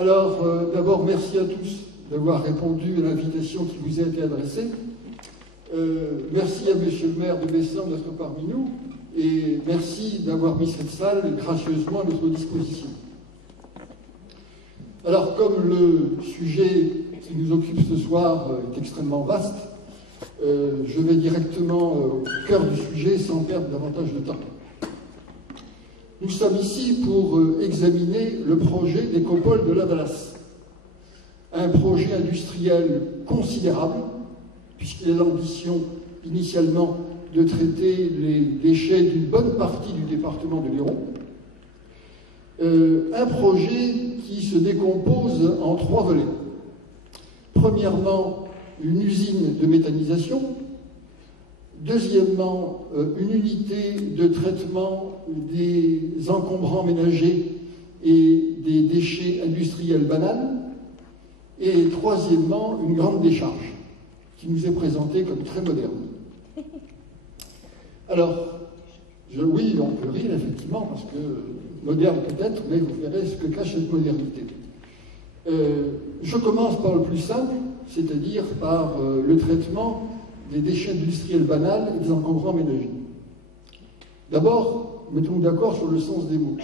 D'abord, merci à tous d'avoir répondu à l'invitation qui vous a été adressée. Merci à Monsieur le maire de Beslan d'être parmi nous et merci d'avoir mis cette salle gracieusement à notre disposition. Alors, comme le sujet qui nous occupe ce soir est extrêmement vaste, je vais directement au cœur du sujet sans perdre davantage de temps. Nous sommes ici pour examiner le projet d'Écopole de Lavalas, un projet industriel considérable, puisqu'il a l'ambition initialement de traiter les déchets d'une bonne partie du département de l'Hérault. Un projet qui se décompose en 3 volets. Premièrement, une usine de méthanisation. Deuxièmement, une unité de traitement des encombrants ménagers et des déchets industriels banals. Et troisièmement, une grande décharge, qui nous est présentée comme très moderne. Alors, oui, on peut rire, effectivement, parce que moderne peut-être, mais vous verrez ce que cache cette modernité. Je commence par le plus simple, c'est-à-dire par le traitement des déchets industriels banals et des encombrants ménagers. D'abord, mettons-nous d'accord sur le sens des mots.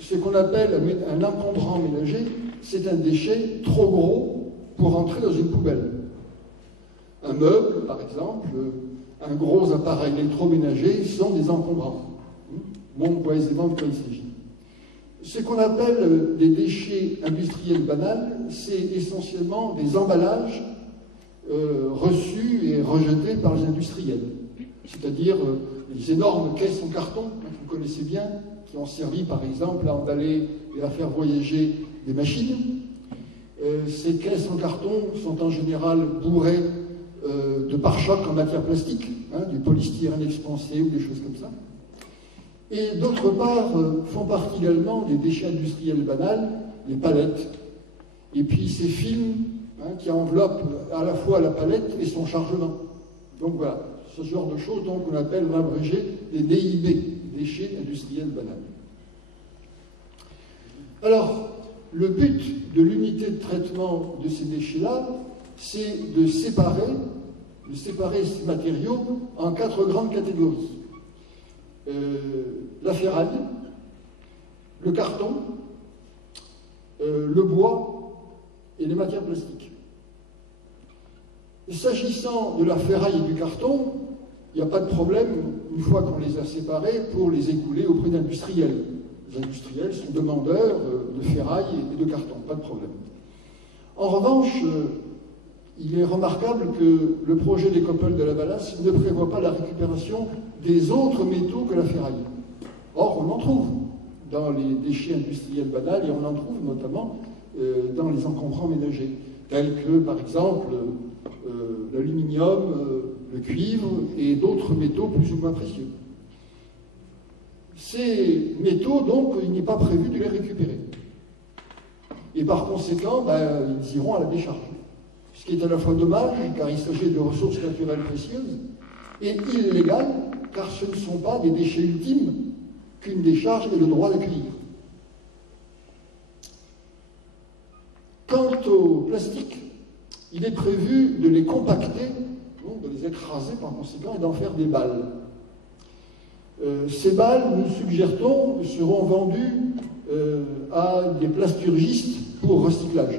Ce qu'on appelle un encombrant ménager, c'est un déchet trop gros pour entrer dans une poubelle. Un meuble, par exemple, un gros appareil électroménager sont des encombrants. Bon, on voit aisément de quoi il s'agit. Ce qu'on appelle des déchets industriels banals, c'est essentiellement des emballages reçus et rejetés par les industriels. C'est-à-dire les énormes caisses en carton, que vous connaissez bien, qui ont servi par exemple à emballer et à faire voyager des machines. Ces caisses en carton sont en général bourrées de pare-chocs en matière plastique, du polystyrène expansé ou des choses comme ça. Et d'autre part, font partie également des déchets industriels banals, les palettes, et puis ces films qui enveloppent à la fois la palette et son chargement. Donc voilà, ce genre de choses donc, on appelle en abrégé des DIB, déchets industriels banals. Alors, le but de l'unité de traitement de ces déchets-là, c'est de séparer ces matériaux en 4 grandes catégories. La ferraille, le carton, le bois et les matières plastiques. S'agissant de la ferraille et du carton, il n'y a pas de problème, une fois qu'on les a séparés, pour les écouler auprès d'industriels. Les industriels sont demandeurs de ferraille et de carton, pas de problème. En revanche, il est remarquable que le projet d'Écopole de Lavalas ne prévoit pas la récupération des autres métaux que la ferraille. Or, on en trouve dans les déchets industriels banals et on en trouve notamment dans les encombrants ménagers, tels que, par exemple, l'aluminium, le cuivre et d'autres métaux plus ou moins précieux. Ces métaux, donc, il n'est pas prévu de les récupérer. Et par conséquent, ils iront à la décharge. Ce qui est à la fois dommage, car il s'agit de ressources naturelles précieuses, et illégal, car ce ne sont pas des déchets ultimes qu'une décharge ait le droit d'accueillir. Quant au plastique, il est prévu de les compacter, donc de les écraser par conséquent, et d'en faire des balles. Ces balles, nous suggérons, seront vendues à des plasturgistes pour recyclage.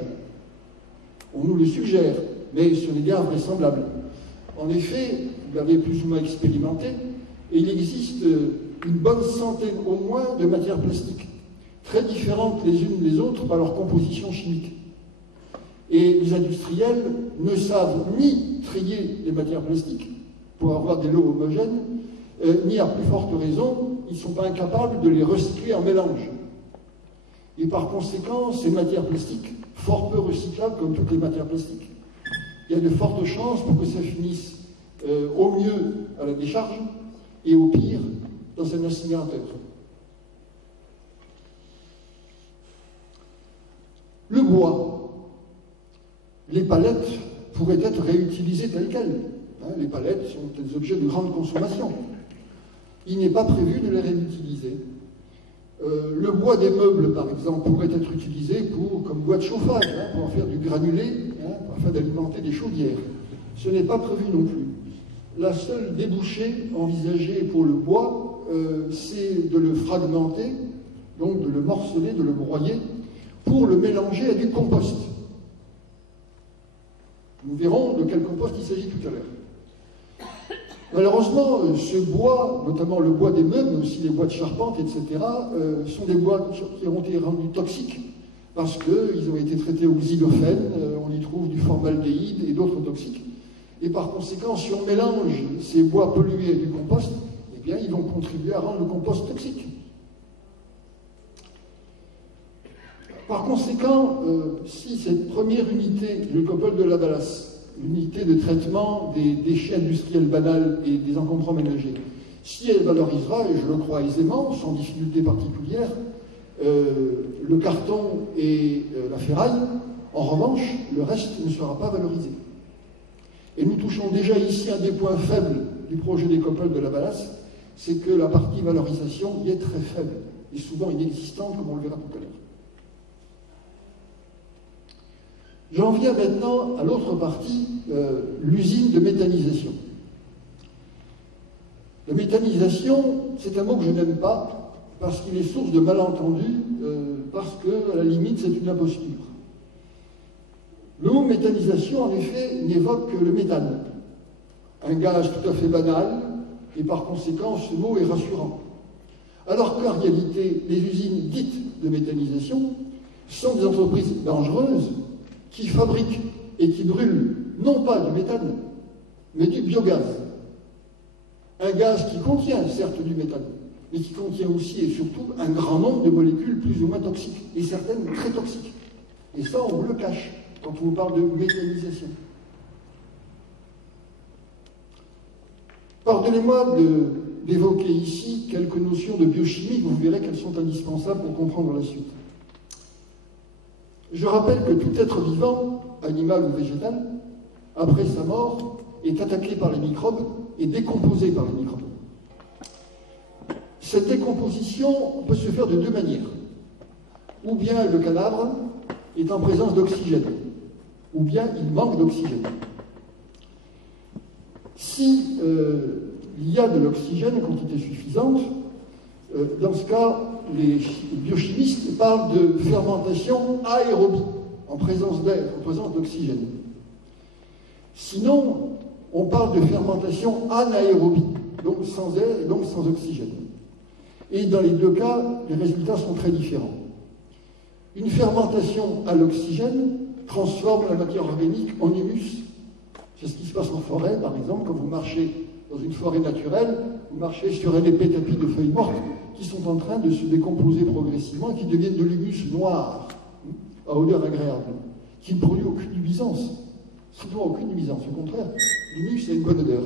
On nous le suggère, mais ce n'est bien vraisemblable. En effet, vous l'avez plus ou moins expérimenté, et il existe une bonne centaine au moins de matières plastiques, très différentes les unes des autres par leur composition chimique. Et les industriels ne savent ni trier les matières plastiques pour avoir des lots homogènes, ni à plus forte raison, ils ne sont pas incapables de les recycler en mélange. Et par conséquent, ces matières plastiques, fort peu recyclables comme toutes les matières plastiques, il y a de fortes chances pour que ça finisse au mieux à la décharge et au pire dans un incinérateur. Le bois. Les palettes pourraient être réutilisées telles quelles. Les palettes sont des objets de grande consommation. Il n'est pas prévu de les réutiliser. Le bois des meubles, par exemple, pourrait être utilisé comme bois de chauffage, pour en faire du granulé, afin d'alimenter des chaudières. Ce n'est pas prévu non plus. La seule débouchée envisagée pour le bois, c'est de le fragmenter, donc de le morceler, de le broyer, pour le mélanger à du compost. Nous verrons de quel compost il s'agit tout à l'heure. Malheureusement, ce bois, notamment le bois des meubles, mais aussi les bois de charpente, etc., sont des bois qui ont été rendus toxiques parce qu'ils ont été traités au xylophène, on y trouve du formaldéhyde et d'autres toxiques. Et par conséquent, si on mélange ces bois pollués à du compost, eh bien, ils vont contribuer à rendre le compost toxique. Par conséquent, si cette première unité du Nécropole de la Ballasse, l'unité de traitement des déchets industriels banals et des encombrants ménagers, si elle valorisera, et je le crois aisément, sans difficulté particulière, le carton et la ferraille, en revanche, le reste ne sera pas valorisé. Et nous touchons déjà ici un des points faibles du projet Nécropole de la Ballasse, c'est que la partie valorisation y est très faible, et souvent inexistante, comme on le verra tout à l'heure. J'en viens maintenant à l'autre partie, l'usine de méthanisation. La méthanisation, c'est un mot que je n'aime pas, parce qu'il est source de malentendus, parce que, à la limite, c'est une imposture. Le mot méthanisation, en effet, n'évoque que le méthane, un gaz tout à fait banal, et par conséquent, ce mot est rassurant. Alors qu'en réalité, les usines dites de méthanisation sont des entreprises dangereuses qui fabriquent et qui brûlent non pas du méthane, mais du biogaz. Un gaz qui contient certes du méthane, mais qui contient aussi et surtout un grand nombre de molécules plus ou moins toxiques, et certaines très toxiques. Et ça, on vous le cache quand on vous parle de méthanisation. Pardonnez-moi d'évoquer ici quelques notions de biochimie, vous verrez qu'elles sont indispensables pour comprendre la suite. Je rappelle que tout être vivant, animal ou végétal, après sa mort, est attaqué par les microbes et décomposé par les microbes. Cette décomposition peut se faire de deux manières. Ou bien le cadavre est en présence d'oxygène, ou bien il manque d'oxygène. Si il y a de l'oxygène, une quantité suffisante, dans ce cas, les biochimistes parlent de fermentation aérobie, en présence d'air, en présence d'oxygène. Sinon, on parle de fermentation anaérobie, donc sans air et donc sans oxygène. Et dans les deux cas, les résultats sont très différents. Une fermentation à l'oxygène transforme la matière organique en humus. C'est ce qui se passe en forêt, par exemple, quand vous marchez dans une forêt naturelle, vous marchez sur un épais tapis de feuilles mortes qui sont en train de se décomposer progressivement et qui deviennent de l'humus noir, à odeur agréable, qui ne produit aucune nuisance. Surtout aucune nuisance. Au contraire, l'humus a une bonne odeur.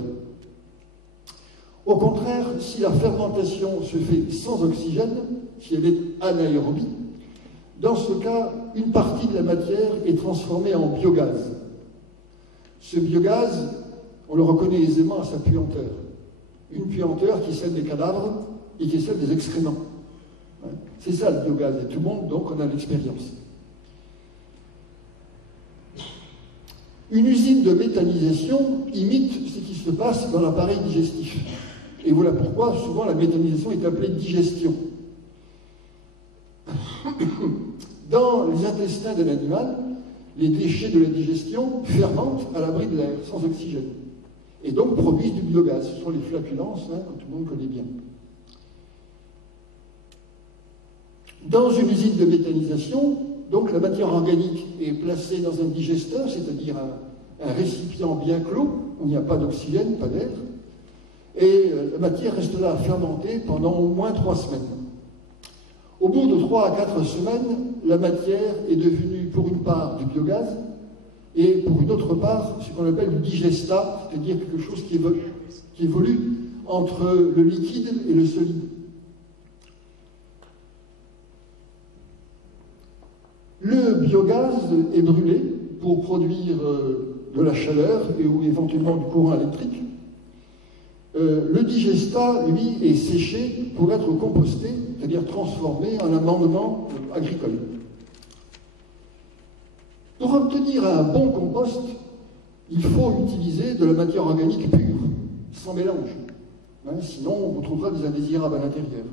Au contraire, si la fermentation se fait sans oxygène, si elle est anaérobie, dans ce cas, une partie de la matière est transformée en biogaz. Ce biogaz, on le reconnaît aisément à sa puanteur. Une puanteur qui est celle des cadavres et qui est celle des excréments. C'est ça le biogaz, et tout le monde, donc, en a l'expérience. Une usine de méthanisation imite ce qui se passe dans l'appareil digestif. Et voilà pourquoi, souvent, la méthanisation est appelée digestion. Dans les intestins d'un animal, les déchets de la digestion fermentent à l'abri de l'air, sans oxygène. Et donc produisent du biogaz. Ce sont les flatulences, que tout le monde connaît bien. Dans une usine de méthanisation, donc la matière organique est placée dans un digesteur, c'est-à-dire un récipient bien clos, où il n'y a pas d'oxygène, pas d'air, et la matière reste là à fermenter pendant au moins 3 semaines. Au bout de 3 à 4 semaines, la matière est devenue pour une part du biogaz et pour une autre part ce qu'on appelle du digestat, c'est-à-dire quelque chose qui évolue entre le liquide et le solide. Le biogaz est brûlé pour produire de la chaleur et ou éventuellement du courant électrique. Le digestat, lui, est séché pour être composté, c'est-à-dire transformé en amendement agricole. Pour obtenir un bon compost, il faut utiliser de la matière organique pure, sans mélange. Sinon, on trouvera des indésirables à l'intérieur.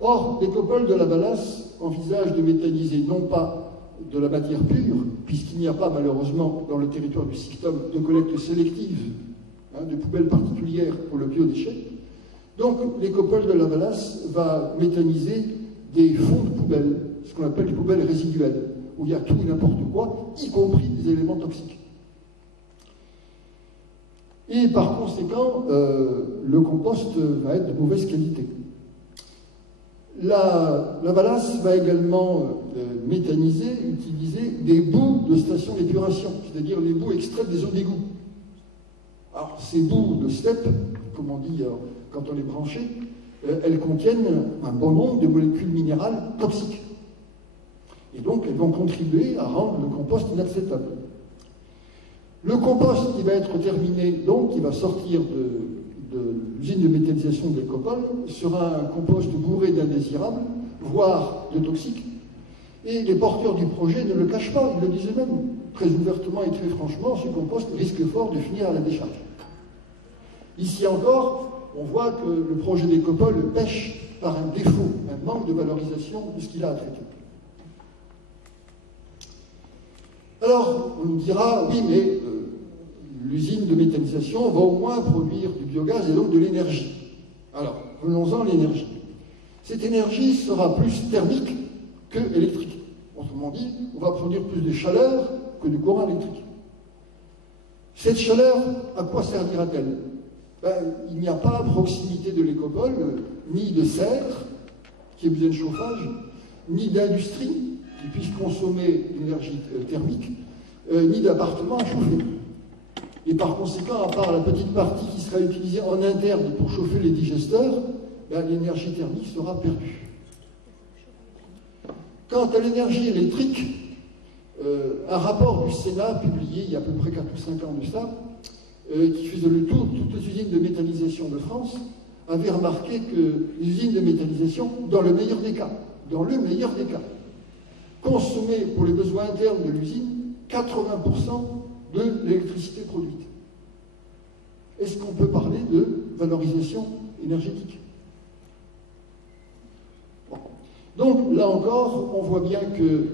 Or, l'écopole de la Valace envisage de méthaniser non pas de la matière pure, puisqu'il n'y a pas malheureusement dans le territoire du SICTOM de collecte sélective de poubelles particulières pour le biodéchet. Donc, l'écopole de la Valace va méthaniser des fonds de poubelles, ce qu'on appelle les poubelles résiduelles, où il y a tout et n'importe quoi, y compris des éléments toxiques. Et par conséquent, le compost va être de mauvaise qualité. La Valace va également méthaniser, utiliser des boues de stations d'épuration, c'est-à-dire les boues extraites des eaux d'égout. Alors, ces boues de steppe, comme on dit quand on les branchait, elles contiennent un bon nombre de molécules minérales toxiques. Et donc, elles vont contribuer à rendre le compost inacceptable. Le compost qui va être terminé, donc, qui va sortir de l'usine de méthanisation de l'écopole, sera un compost bourré d'indésirables, voire de toxiques. Et les porteurs du projet ne le cachent pas, ils le disent eux-mêmes, très ouvertement et très franchement, ce compost risque fort de finir à la décharge. Ici encore, on voit que le projet d'écopole pêche par un défaut, un manque de valorisation de ce qu'il a à traiter. Alors, on nous dira, oui, mais l'usine de méthanisation va au moins produire du biogaz et donc de l'énergie. Alors, venons-en à l'énergie. Cette énergie sera plus thermique que électrique. Autrement dit, on va produire plus de chaleur que de courant électrique. Cette chaleur, à quoi servira-t-elle? Il n'y a pas à proximité de l'écopole ni de serre qui ait besoin de chauffage, ni d'industrie qui puisse consommer l'énergie thermique, ni d'appartements à chauffer. Et par conséquent, à part la petite partie qui sera utilisée en interne pour chauffer les digesteurs, l'énergie thermique sera perdue. Quant à l'énergie électrique, un rapport du Sénat publié il y a à peu près 4 ou 5 ans de ça, qui faisait le tour de toutes les usines de méthanisation de France, avait remarqué que les usines de méthanisation, dans le meilleur des cas, consommaient pour les besoins internes de l'usine 80% de l'électricité produite. Est-ce qu'on peut parler de valorisation énergétique? Bon. Donc, là encore, on voit bien que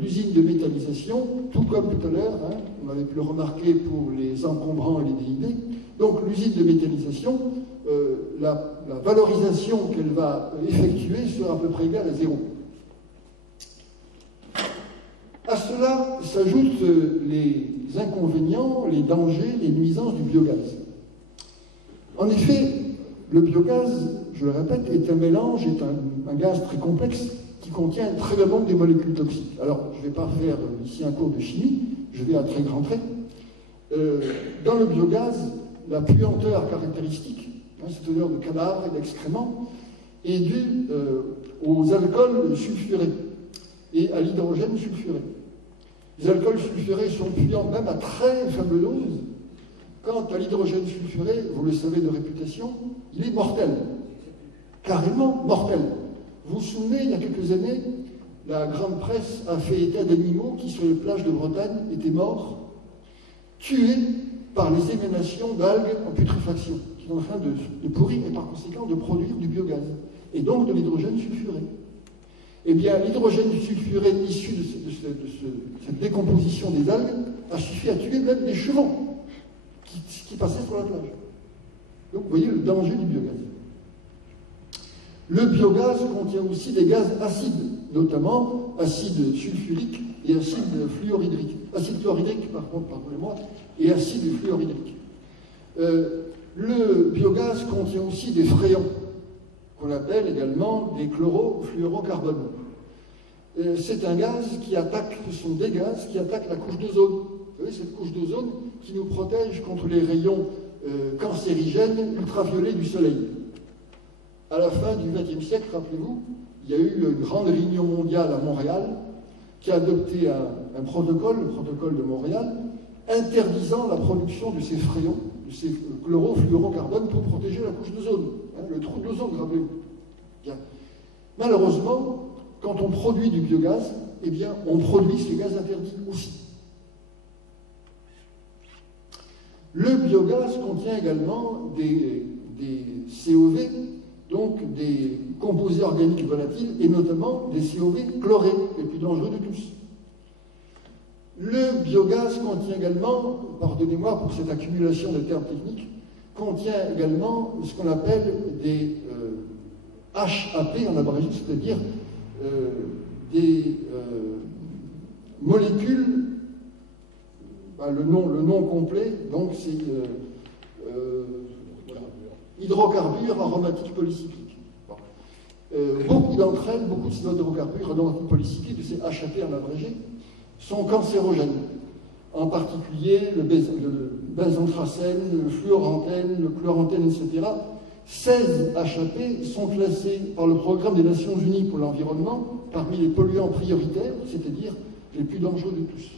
l'usine de méthanisation, tout comme tout à l'heure, on avait pu le remarquer pour les encombrants et les DID, donc l'usine de méthanisation, la valorisation qu'elle va effectuer sera à peu près égale à 0. À cela s'ajoutent les inconvénients, les dangers, les nuisances du biogaz. En effet, le biogaz, je le répète, est un mélange, est un gaz très complexe qui contient un très grand nombre de molécules toxiques. Alors, je ne vais pas faire ici un cours de chimie, je vais à très grands traits. Dans le biogaz, la puanteur caractéristique, cette odeur de cadavre et d'excréments, est due aux alcools sulfurés et à l'hydrogène sulfuré. Les alcools sulfurés sont puants même à très faible dose. Quant à l'hydrogène sulfuré, vous le savez de réputation, il est mortel. Carrément mortel. Vous vous souvenez, il y a quelques années, la grande presse a fait état d'animaux qui, sur les plages de Bretagne, étaient morts, tués par les émanations d'algues en putréfaction, qui sont en train de pourrir et par conséquent de produire du biogaz, et donc de l'hydrogène sulfuré. Eh bien, l'hydrogène sulfuré issu de cette décomposition des algues a suffi à tuer même des chevaux qui passaient sur la plage. Donc, vous voyez le danger du biogaz. Le biogaz contient aussi des gaz acides, notamment acide sulfurique et acide fluorhydrique. Acide chlorhydrique, par contre, pardonnez-moi, et acide fluorhydrique. Le biogaz contient aussi des fréons, qu'on appelle également des chlorofluorocarbones. C'est un gaz qui attaque, ce sont des gaz qui attaquent la couche d'ozone. Vous savez, cette couche d'ozone qui nous protège contre les rayons cancérigènes ultraviolets du soleil. À la fin du XXe siècle, rappelez-vous, il y a eu une grande réunion mondiale à Montréal qui a adopté un protocole, le protocole de Montréal, interdisant la production de ces fréons, de ces chlorofluorocarbones pour protéger la couche d'ozone, hein, le trou de l'ozone, rappelez-vous. Bien. Malheureusement, quand on produit du biogaz, eh bien, on produit ces gaz interdits aussi. Le biogaz contient également des COV, donc des composés organiques volatiles, et notamment des COV chlorés, les plus dangereux de tous. Le biogaz contient également, pardonnez-moi pour cette accumulation de termes techniques, contient également ce qu'on appelle des HAP en abrégé, c'est-à-dire des molécules, le nom complet, donc c'est hydrocarbures aromatiques polycycliques. Beaucoup d'entre elles, beaucoup de ces hydrocarbures aromatiques polycycliques, de ces HAP en abrégé, sont cancérogènes. En particulier le benzanthracène, le fluorantène, le chlorantène, etc. 16 HAP sont classés par le Programme des Nations Unies pour l'environnement parmi les polluants prioritaires, c'est-à-dire les plus dangereux de tous.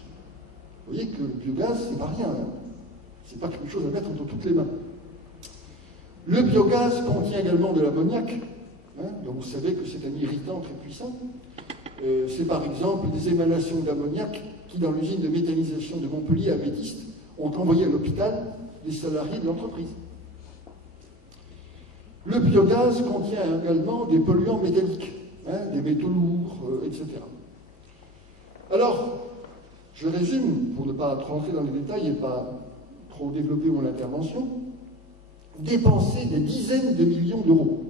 Vous voyez que le biogaz, c'est pas rien. Hein. C'est pas quelque chose à mettre entre toutes les mains. Le biogaz contient également de l'ammoniac, hein, donc vous savez que c'est un irritant très puissant. C'est par exemple des émanations d'ammoniac qui, dans l'usine de méthanisation de Montpellier à Vétiste, ont envoyé à l'hôpital des salariés de l'entreprise. Le biogaz contient également des polluants métalliques, hein, des métaux lourds, etc. Alors, je résume, pour ne pas trop rentrer dans les détails et pas trop développer mon intervention, dépenser des dizaines de millions d'euros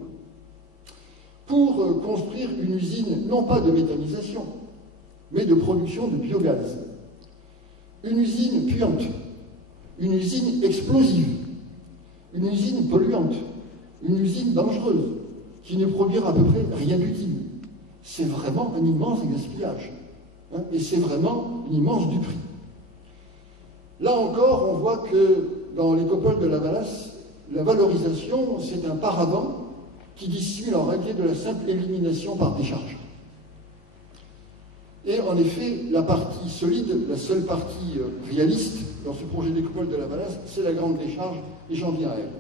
pour construire une usine, non pas de méthanisation, mais de production de biogaz. Une usine puante, une usine explosive, une usine polluante, une usine dangereuse, qui ne produira à peu près rien d'utile. C'est vraiment un immense gaspillage. Hein, et c'est vraiment une immense duperie. Là encore, on voit que dans l'écopole de la Valasse, la valorisation, c'est un paravent qui dissimule en réalité de la simple élimination par décharge. Et en effet, la partie solide, la seule partie réaliste dans ce projet d'écopole de la Valasse, c'est la grande décharge, et j'en viens à elle.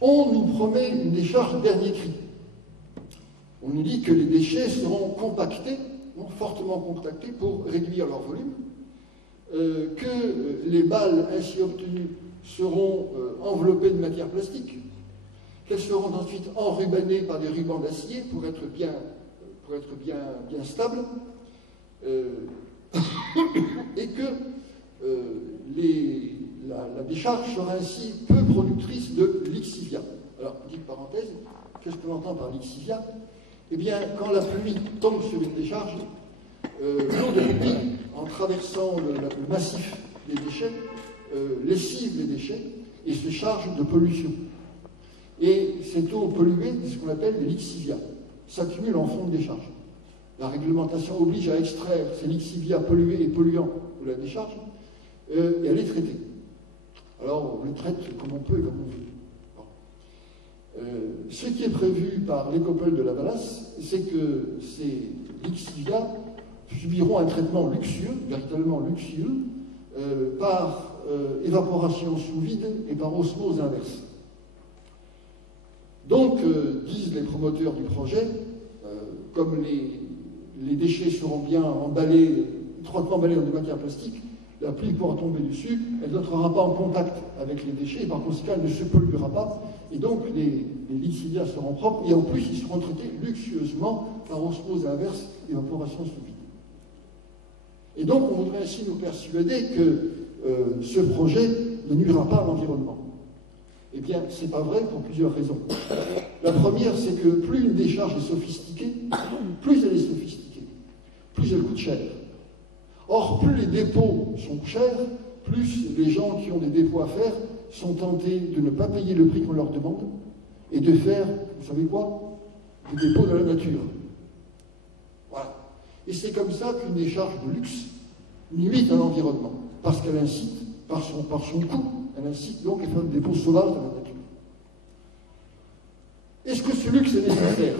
On nous promet une décharge dernier cri. On nous dit que les déchets seront compactés, fortement compactés pour réduire leur volume, que les balles ainsi obtenues seront enveloppées de matière plastique, qu'elles seront ensuite enrubannées par des rubans d'acier pour être bien stables, et que la décharge sera ainsi peu productrice de lixivia. Alors, petite parenthèse, qu'est-ce qu'on entend par lixivia? Eh bien, quand la pluie tombe sur une décharge, l'eau de pluie, en traversant le massif des déchets, lessive les déchets et se charge de pollution. Et cette eau polluée, c'est ce qu'on appelle les lixivias, s'accumule en fond de décharge. La réglementation oblige à extraire ces lixivias pollués et polluants de la décharge et à les traiter. Alors, on les traite comme on peut et comme on veut. Ce qui est prévu par l'écopole de la Valasse, c'est que ces lixivias subiront un traitement luxueux, véritablement luxueux, par évaporation sous vide et par osmose inverse. Donc, disent les promoteurs du projet, comme les déchets seront bien emballés, étroitement emballés dans des matières plastiques, la pluie pourra tomber dessus, elle n'entrera pas en contact avec les déchets, et par conséquent, elle ne se polluera pas, et donc les lixivias seront propres, et en plus, ils seront traités luxueusement par osmose inverse, évaporation sous vide. Et donc, on voudrait ainsi nous persuader que ce projet ne nuira pas à l'environnement. Eh bien, ce n'est pas vrai pour plusieurs raisons. La première, c'est que plus une décharge est sophistiquée, plus elle est sophistiquée, plus elle coûte cher. Or, plus les dépôts sont chers, plus les gens qui ont des dépôts à faire sont tentés de ne pas payer le prix qu'on leur demande et de faire, vous savez quoi, des dépôts de la nature. Voilà. Et c'est comme ça qu'une décharge de luxe nuit à l'environnement, parce qu'elle incite, par son coût, elle incite donc à faire des dépôts sauvages dans la nature. Est-ce que ce luxe est nécessaire?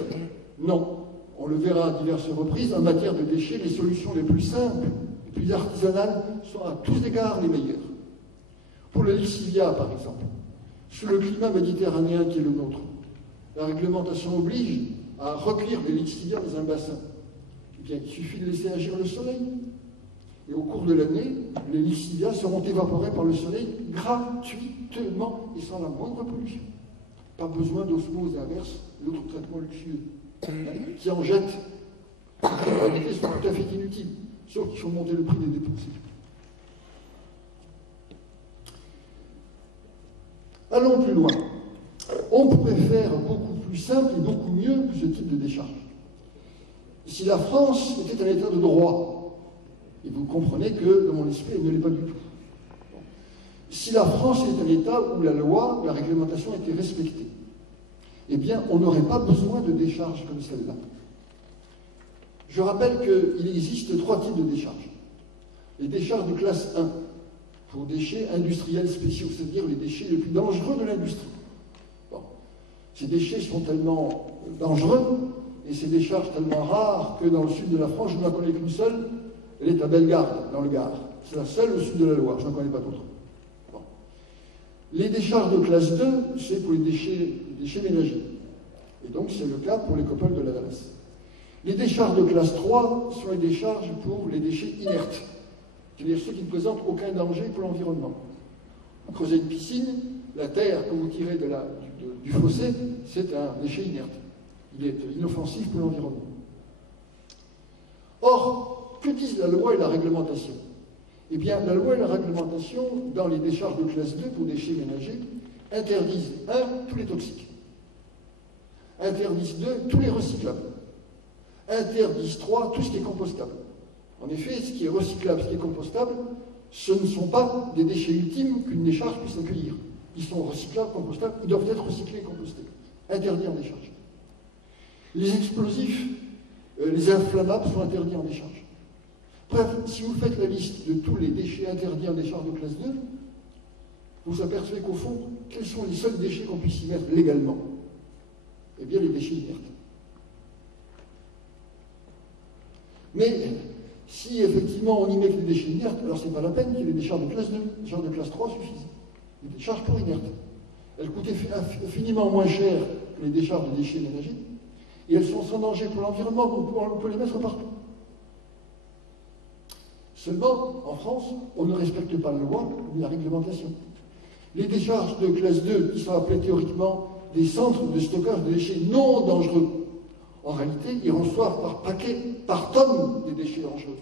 Non. On le verra à diverses reprises. En matière de déchets, les solutions les plus simples les plus artisanales, sont à tous égards les meilleures. Pour le lixivia, par exemple, sous le climat méditerranéen qui est le nôtre, la réglementation oblige à recueillir les lixivias dans un bassin. Eh bien, il suffit de laisser agir le soleil. Et au cours de l'année, les lixivias seront évaporés par le soleil gratuitement et sans la moindre pollution. Pas besoin d'osmose inverse, d'autres traitements luxueux, qui en jettent. Les qualités sont tout à fait inutiles, sauf qu'il faut monter le prix des dépensés. Allons plus loin. On pourrait faire beaucoup plus simple et beaucoup mieux que ce type de décharge. Si la France était un État de droit, et vous comprenez que, dans mon esprit, elle ne l'est pas du tout. Si la France est un État où la loi, la réglementation était respectée, eh bien, on n'aurait pas besoin de décharges comme celle-là. Je rappelle qu'il existe 3 types de décharges. Les décharges de classe 1, pour déchets industriels spéciaux, c'est-à-dire les déchets les plus dangereux de l'industrie. Bon. Ces déchets sont tellement dangereux et ces décharges tellement rares que dans le sud de la France, je n'en connais qu'une seule, elle est à Bellegarde, dans le Gard. C'est la seule au sud de la Loire, je n'en connais pas d'autres. Bon. Les décharges de classe 2, c'est pour les déchets ménagers. Et donc c'est le cas pour les copeaux de la Valence. Les décharges de classe 3 sont les décharges pour les déchets inertes, c'est-à-dire ceux qui ne présentent aucun danger pour l'environnement. Vous creusez une piscine, la terre que vous tirez du fossé, c'est un déchet inerte. Il est inoffensif pour l'environnement. Or, que disent la loi et la réglementation? Eh bien, la loi et la réglementation, dans les décharges de classe 2 pour déchets ménagers, interdisent 1. Tous les toxiques. Interdisent 2. Tous les recyclables. Interdisent 3. Tout ce qui est compostable. En effet, ce qui est recyclable, ce qui est compostable, ce ne sont pas des déchets ultimes qu'une décharge puisse accueillir. Ils sont recyclables, compostables, ils doivent être recyclés et compostés. Interdits en décharge. Les explosifs, les inflammables sont interdits en décharge. Bref, si vous faites la liste de tous les déchets interdits en décharge de classe 2, vous vous apercevez qu'au fond, quels sont les seuls déchets qu'on puisse y mettre légalement? Eh bien, les déchets inertes. Mais si effectivement on y met que les déchets inertes, alors c'est pas la peine qu'il y ait des décharges de classe 2. Les décharges de classe 3 suffisent. Les décharges pour inertes. Elles coûtent infiniment moins cher que les décharges de déchets ménagers, et elles sont sans danger pour l'environnement, donc on peut les mettre partout. Seulement, en France, on ne respecte pas la loi ni la réglementation. Les décharges de classe 2, qui sont appelées théoriquement des centres de stockage de déchets non dangereux, en réalité, ils reçoivent par paquet, par tonne des déchets dangereux.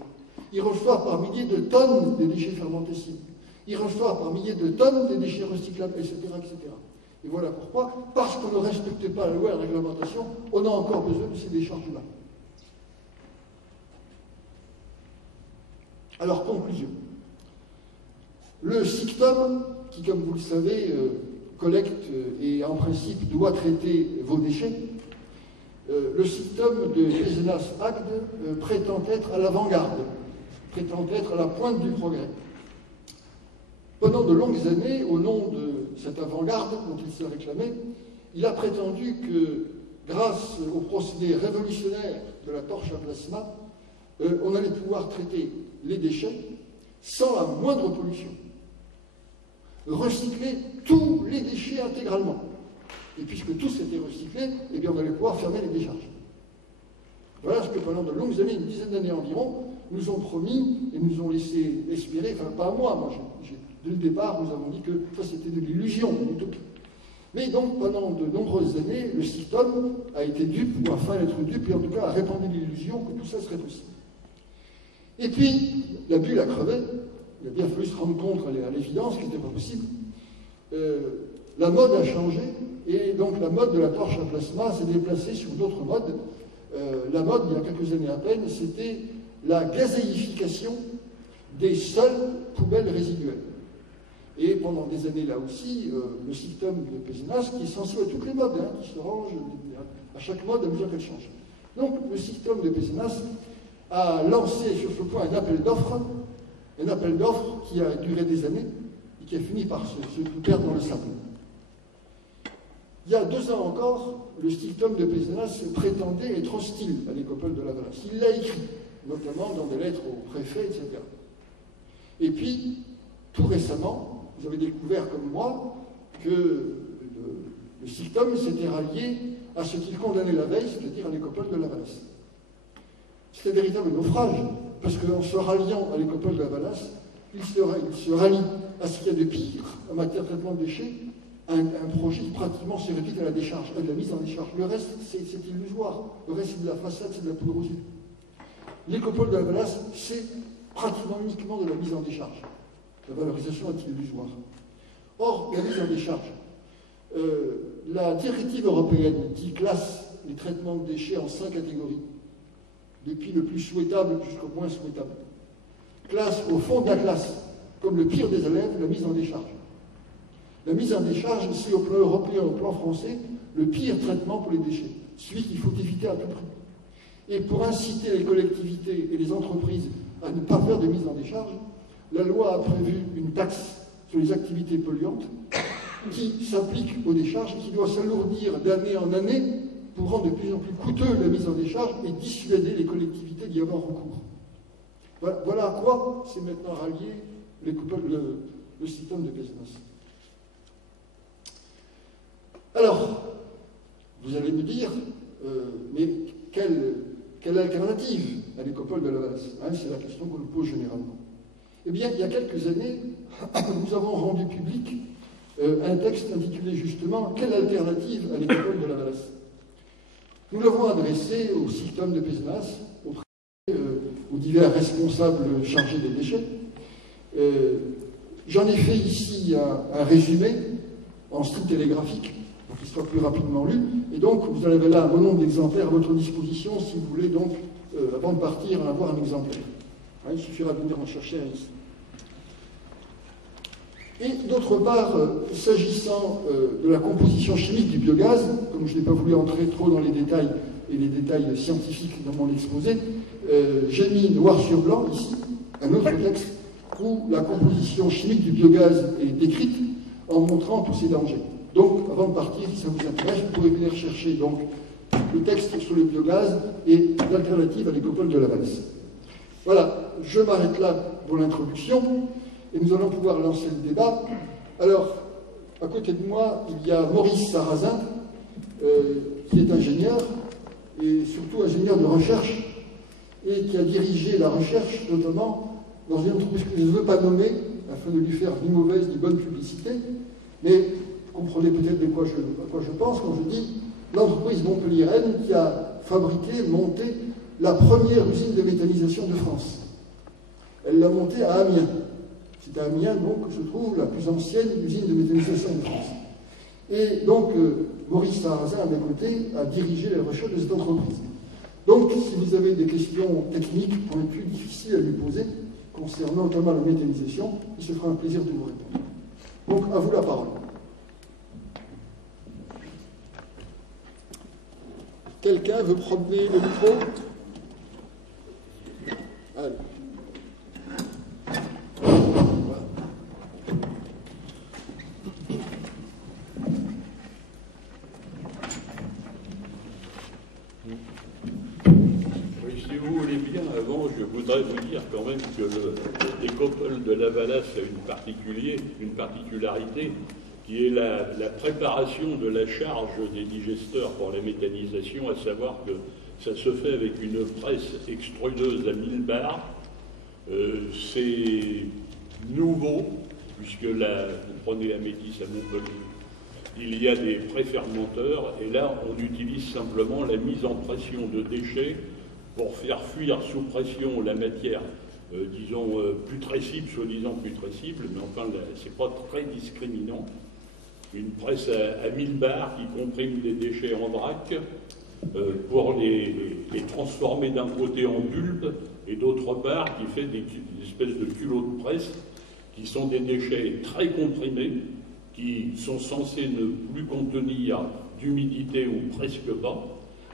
Ils reçoivent par milliers de tonnes des déchets fermentescibles. Ils reçoivent par milliers de tonnes des déchets recyclables, etc., etc. Et voilà pourquoi, parce qu'on ne respecte pas la loi et la réglementation, on a encore besoin de ces décharges-là. Alors, conclusion. Le SICTOM, qui, comme vous le savez, collecte et en principe doit traiter vos déchets, le SICTOM de Pézenas-Agde prétend être à l'avant-garde, prétend être à la pointe du progrès. Pendant de longues années, au nom de cette avant-garde dont il s'est réclamé, il a prétendu que, grâce au procédé révolutionnaire de la torche à plasma, on allait pouvoir traiter les déchets sans la moindre pollution. Recycler tous les déchets intégralement. Et puisque tous étaient recyclés, eh bien on allait pouvoir fermer les décharges. Voilà ce que pendant de longues années, une dizaine d'années environ, nous ont promis et nous ont laissé espérer, enfin pas à moi, dès le départ, nous avons dit que ça c'était de l'illusion, de l'utopie. Mais donc pendant de nombreuses années, le SICTOM a été dupe, ou enfin être dupe, et en tout cas a répandu l'illusion que tout ça serait possible. Et puis, la bulle a crevé, il a bien fallu se rendre compte à l'évidence qu'il n'était pas possible. La mode a changé, et donc la mode de la torche à plasma s'est déplacée sur d'autres modes. La mode, il y a quelques années à peine, c'était la gazéification des seules poubelles résiduelles. Et pendant des années, là aussi, le SICTOM de Pézenas, qui est sensible à toutes les modes, qui se range à chaque mode à mesure qu'elle change. Donc, le SICTOM de Pézenas a lancé sur ce point un appel d'offres qui a duré des années et qui a fini par se perdre dans le sable. Il y a 2 ans encore, le SICTOM de Pézenas prétendait être hostile à l'écopole de la Valence. Il l'a écrit, notamment dans des lettres au préfet, etc. Et puis, tout récemment, vous avez découvert comme moi que le SICTOM s'était rallié à ce qu'il condamnait la veille, c'est-à-dire à l'écopole de Lavalas. C'est un véritable naufrage, parce qu'en se ralliant à l'écopole de Lavalas, il se rallie à ce qu'il y a de pire en matière de traitement de déchets, un projet qui pratiquement se réduit à la décharge, à la mise en décharge. Le reste, c'est illusoire. Le reste, c'est de la façade, c'est de la poudre aux yeux. L'écopole de Lavalas, c'est pratiquement uniquement de la mise en décharge. La valorisation est illusoire. Or, la mise en décharge, la directive européenne qui classe les traitements de déchets en 5 catégories, depuis le plus souhaitable jusqu'au moins souhaitable, classe au fond de la classe, comme le pire des élèves, la mise en décharge. La mise en décharge, c'est au plan européen, au plan français, le pire traitement pour les déchets, celui qu'il faut éviter à tout prix. Et pour inciter les collectivités et les entreprises à ne pas faire de mise en décharge, la loi a prévu une taxe sur les activités polluantes qui s'applique aux décharges et qui doit s'alourdir d'année en année pour rendre de plus en plus coûteux la mise en décharge et dissuader les collectivités d'y avoir recours. Voilà à quoi c'est maintenant rallié le système de Pézenas. Alors, vous allez me dire, mais quelle alternative à l'écopole de Lavalas, c'est la question qu'on nous pose généralement. Eh bien, il y a quelques années, nous avons rendu public un texte intitulé justement « Quelle alternative à l'écopole de Lavalas ?» Nous l'avons adressé au SICTOM de Pézenas, aux divers responsables chargés des déchets. J'en ai fait ici un résumé en style télégraphique, pour qu'il soit plus rapidement lu. Et donc, vous en avez là un bon nombre d'exemplaires à votre disposition, si vous voulez donc, avant de partir, en avoir un exemplaire. Il suffira de venir en chercher un ici. Et d'autre part, s'agissant de la composition chimique du biogaz, comme je n'ai pas voulu entrer trop dans les détails et les détails scientifiques dans mon exposé, j'ai mis noir sur blanc ici un autre texte où la composition chimique du biogaz est décrite en montrant tous ses dangers. Donc, avant de partir, si ça vous intéresse, vous pouvez venir chercher donc, le texte sur le biogaz et l'alternative à l'écopole de Lavalas. Voilà, je m'arrête là pour l'introduction et nous allons pouvoir lancer le débat. Alors, à côté de moi, il y a Maurice Sarrazin, qui est ingénieur et surtout ingénieur de recherche et qui a dirigé la recherche notamment dans une entreprise que je ne veux pas nommer afin de lui faire ni mauvaise ni bonne publicité, mais vous comprenez peut-être à quoi je pense quand je dis l'entreprise montpelliéraine qui a fabriqué, monté la première usine de méthanisation de France. Elle l'a montée à Amiens. C'est à Amiens, donc, que se trouve la plus ancienne usine de méthanisation de France. Et donc, Maurice Sarrazin, à mes côtés, a dirigé les recherches de cette entreprise. Donc, si vous avez des questions techniques pointues, difficiles à lui poser, concernant notamment la méthanisation, il se fera un plaisir de vous répondre. Donc, à vous la parole. Quelqu'un veut promener le micro? Allez. Si vous voulez bien, avant, je voudrais vous dire quand même que l'écopole de Lavalas a une particularité, qui est la préparation de la charge des digesteurs pour la méthanisation, à savoir que ça se fait avec une presse extrudeuse à 1000 bars. C'est nouveau, puisque là, vous prenez la Métis à Montpellier, il y a des préfermenteurs, et là, on utilise simplement la mise en pression de déchets pour faire fuir sous pression la matière, disons, putrescible, soi-disant putrescible, mais enfin, c'est pas très discriminant. Une presse à 1000 bars qui comprime les déchets en vrac pour les transformer d'un côté en bulbes et d'autre part qui fait des espèces de culots de presse qui sont des déchets très comprimés qui sont censés ne plus contenir d'humidité ou presque pas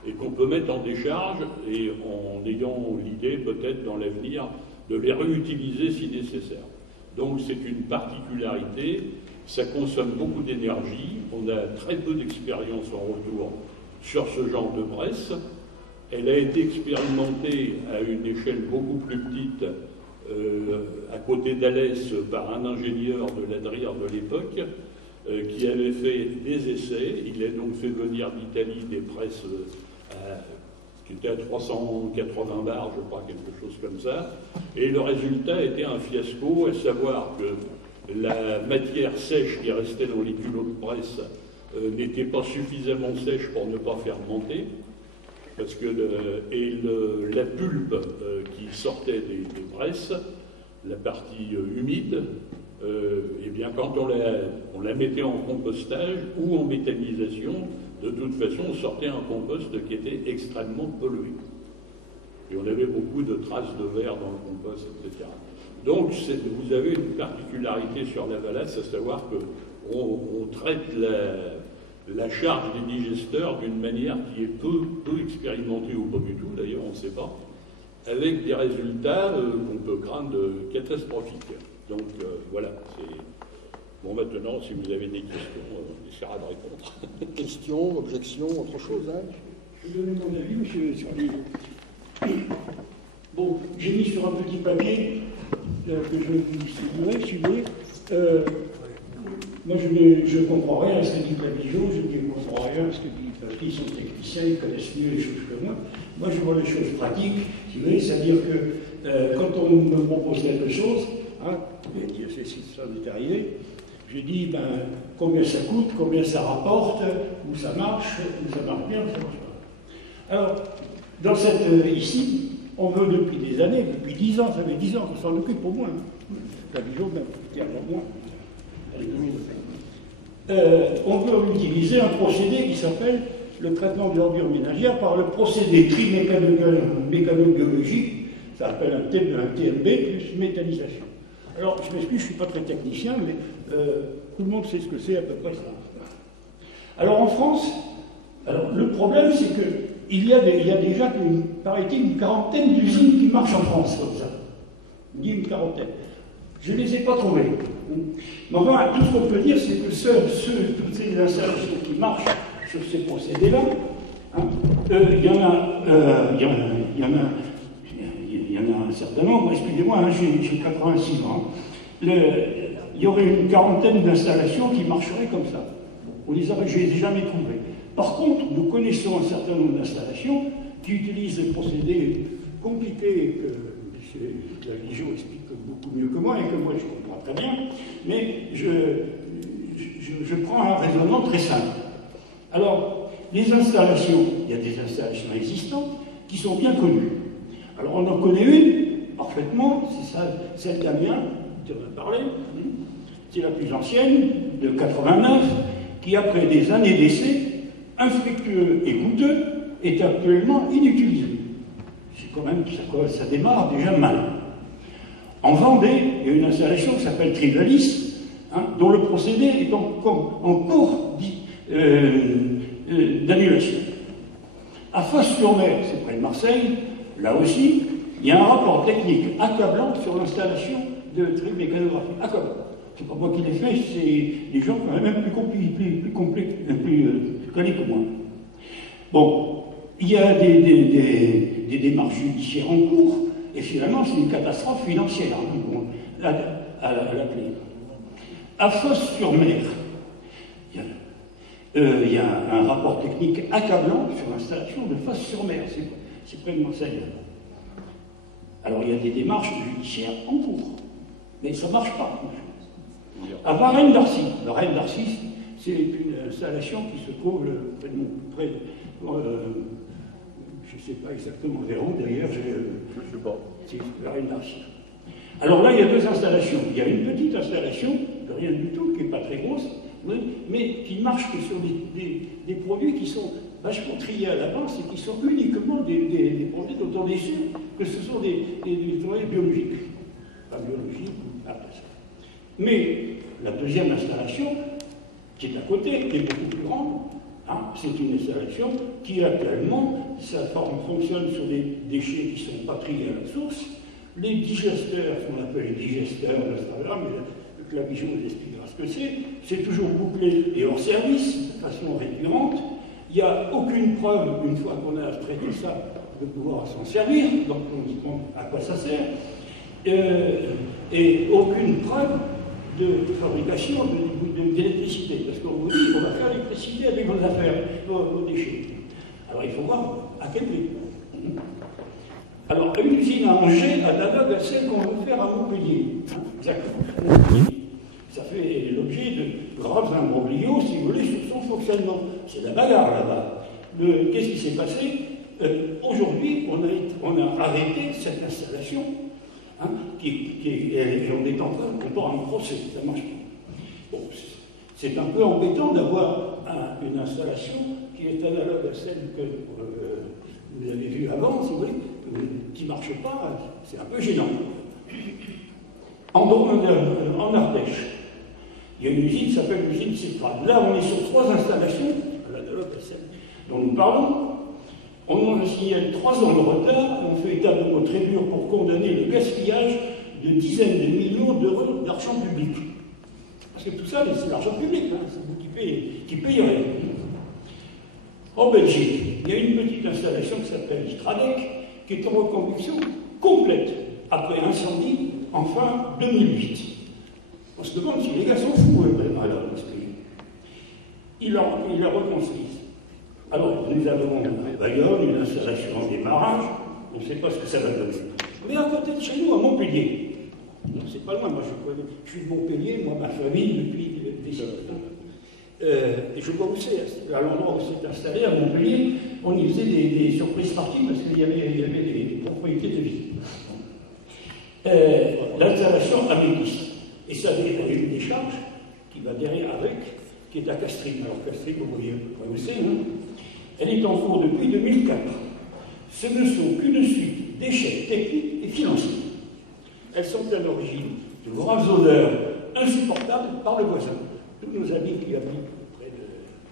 et qu'on peut mettre en décharge et en ayant l'idée peut-être dans l'avenir de les réutiliser si nécessaire. Donc c'est une particularité. Ça consomme beaucoup d'énergie, on a très peu d'expérience en retour sur ce genre de presse. Elle a été expérimentée à une échelle beaucoup plus petite à côté d'Alès par un ingénieur de l'ADRIR de l'époque qui avait fait des essais. Il a donc fait venir d'Italie des presses qui étaient à 380 bars, je crois, quelque chose comme ça. Et le résultat était un fiasco, à savoir que la matière sèche qui restait dans les culots de presse n'était pas suffisamment sèche pour ne pas fermenter. Parce que la pulpe qui sortait des presses, la partie humide, eh bien quand on la mettait en compostage ou en méthanisation, de toute façon on sortait un compost qui était extrêmement pollué. Et on avait beaucoup de traces de verre dans le compost, etc. Donc vous avez une particularité sur la Valace, à savoir qu'on traite la charge des digesteurs d'une manière qui est peu expérimentée ou pas du tout, d'ailleurs on ne sait pas, avec des résultats qu'on peut craindre catastrophiques. Donc voilà, bon maintenant si vous avez des questions, on essaiera de répondre. Questions, objections, autre chose, hein? Je vais donner mon avis, monsieur, sur les... Bon, j'ai mis sur un petit papier que je vous distribuerai, si vous voulez. Moi, je ne comprends rien à ce que dit Clavigeau, je ne comprends rien à ce que dit, parce qu'ils sont techniciens, ils connaissent mieux les choses que moi. Moi, je vois les choses pratiques, si vous voulez, c'est-à-dire que quand on me propose quelque chose, hein, ça m'est arrivé, je dis, ben, combien ça coûte, combien ça rapporte, où ça marche bien, ça marche pas. Alors, dans ici, on veut depuis des années, depuis 10 ans, ça fait 10 ans qu'on s'en occupe au moins. Clavigeau, même, clairement moins. On veut utiliser un procédé qui s'appelle le traitement de l'ordure ménagère par le procédé mécanobiologique, ça s'appelle un TMB plus méthanisation. Alors, je m'excuse, je ne suis pas très technicien, mais tout le monde sait ce que c'est à peu près ça. Alors, en France, le problème, c'est qu'il y a déjà, paraît-il, une quarantaine d'usines qui marchent en France, comme ça. On dit une quarantaine. Je ne les ai pas trouvées. Mais enfin, tout ce qu'on peut dire, c'est que toutes ces installations qui marchent sur ces procédés-là, hein, il y en a un certain nombre, excusez-moi, hein, j'ai 86 ans. Il y aurait une quarantaine d'installations qui marcheraient comme ça. Je ne les ai jamais trouvées. Par contre, nous connaissons un certain nombre d'installations qui utilisent des procédés compliqués que M. Clavigeau explique beaucoup mieux que moi et que moi je comprends très bien, mais je prends un raisonnement très simple. Alors, les installations, il y a des installations existantes qui sont bien connues. Alors, on en connaît une parfaitement, c'est celle d'Amiens, tu en as parlé, c'est la plus ancienne, de 89, qui après des années d'essai, infructueux et coûteux, est actuellement inutilisée. C'est quand même, ça démarre déjà mal. En Vendée, il y a une installation qui s'appelle Trivalis, hein, dont le procédé est en cours d'annulation. À Fos-sur-Mer, c'est près de Marseille, là aussi, il y a un rapport technique accablant sur l'installation de trimécanographie. Accablant. C'est pas moi qui l'ai fait, c'est des gens quand même plus connus que moi. Bon, il y a des démarches judiciaires en cours, et finalement, c'est une catastrophe financière à la clé. À Fos-sur-Mer, il y a un rapport technique accablant sur l'installation de Fos-sur-Mer, c'est près de Marseille. Alors, il y a des démarches judiciaires en cours, mais ça ne marche pas. À Varennes-d'Arcy, c'est une installation qui se trouve près je ne sais pas exactement vers où, d'ailleurs, je ne sais pas. C'est Varennes-d'Arcy. Alors là, il y a deux installations. Il y a une petite installation, de rien du tout, qui n'est pas très grosse, mais qui marche que sur des produits qui sont vachement triés à l'avance et qui sont uniquement des produits dont on est sûr que ce sont des produits biologiques. Pas biologiques, pas ça. Mais la deuxième installation, qui est à côté, qui est beaucoup plus grande, hein, c'est une installation qui actuellement, sa forme fonctionne sur des déchets qui ne sont pas triés à la source. Les digesteurs, ce qu'on appelle les digesteurs de Strada, mais le Clavigeau vous expliquera ce que c'est toujours bouclé et hors service, de façon récurrente. Il n'y a aucune preuve, une fois qu'on a traité ça, de pouvoir s'en servir, donc on se demande à quoi ça sert. et aucune preuve de fabrication d'électricité. Parce qu'on vous dit, on va faire l'électricité avec vos affaires, vos déchets. Alors il faut voir à quel prix. Alors une usine à Angers analogue à celle qu'on veut faire à Montpellier. Exactement. Ça fait l'objet de graves imbroglios, si vous voulez, sur son fonctionnement. C'est la bagarre là-bas. Qu'est-ce qui s'est passé? Aujourd'hui, on a arrêté cette installation, hein, et on est en train de préparer un procès, ça ne marche pas. Bon, c'est un peu embêtant d'avoir une installation qui est analogue à celle que vous avez vue avant, si vous voulez, qui ne marche pas, c'est un peu gênant. En Ardèche, il y a une usine qui s'appelle l'usine Citrale. Là, on est sur 3 installations, analogue à celle dont nous parlons. On a signalé 3 ans de retard, on fait état de mots très durs pour condamner le gaspillage de dizaines de millions d'euros d'argent public. Parce que tout ça, c'est l'argent public, hein, c'est vous qui payerez. En Belgique, il y a une petite installation qui s'appelle Stradec, qui est en reconduction complète, après incendie en fin 2008. On se demande si les gars sont fous, alors, dans ce pays. Ils la reconstruisent. Alors, nous avons à Bayonne une installation en démarrage, on ne sait pas ce que ça va donner. Mais à côté de chez nous, à Montpellier, c'est pas loin, moi je suis de Montpellier, moi ma famille depuis des siècles. Et je vois où c'est, à l'endroit où c'est installé, à Montpellier, on y faisait des surprises parties parce qu'il y avait des propriétés de vie. L'installation Amétis. Et ça a une décharge qui va derrière avec, qui est à Castries. Alors Castries, vous voyez où c'est, hein. Elle est en cours depuis 2004. Ce ne sont qu'une suite d'échecs techniques et financiers. Elles sont à l'origine de graves odeurs insupportables par le voisin. Tous nos amis qui habitent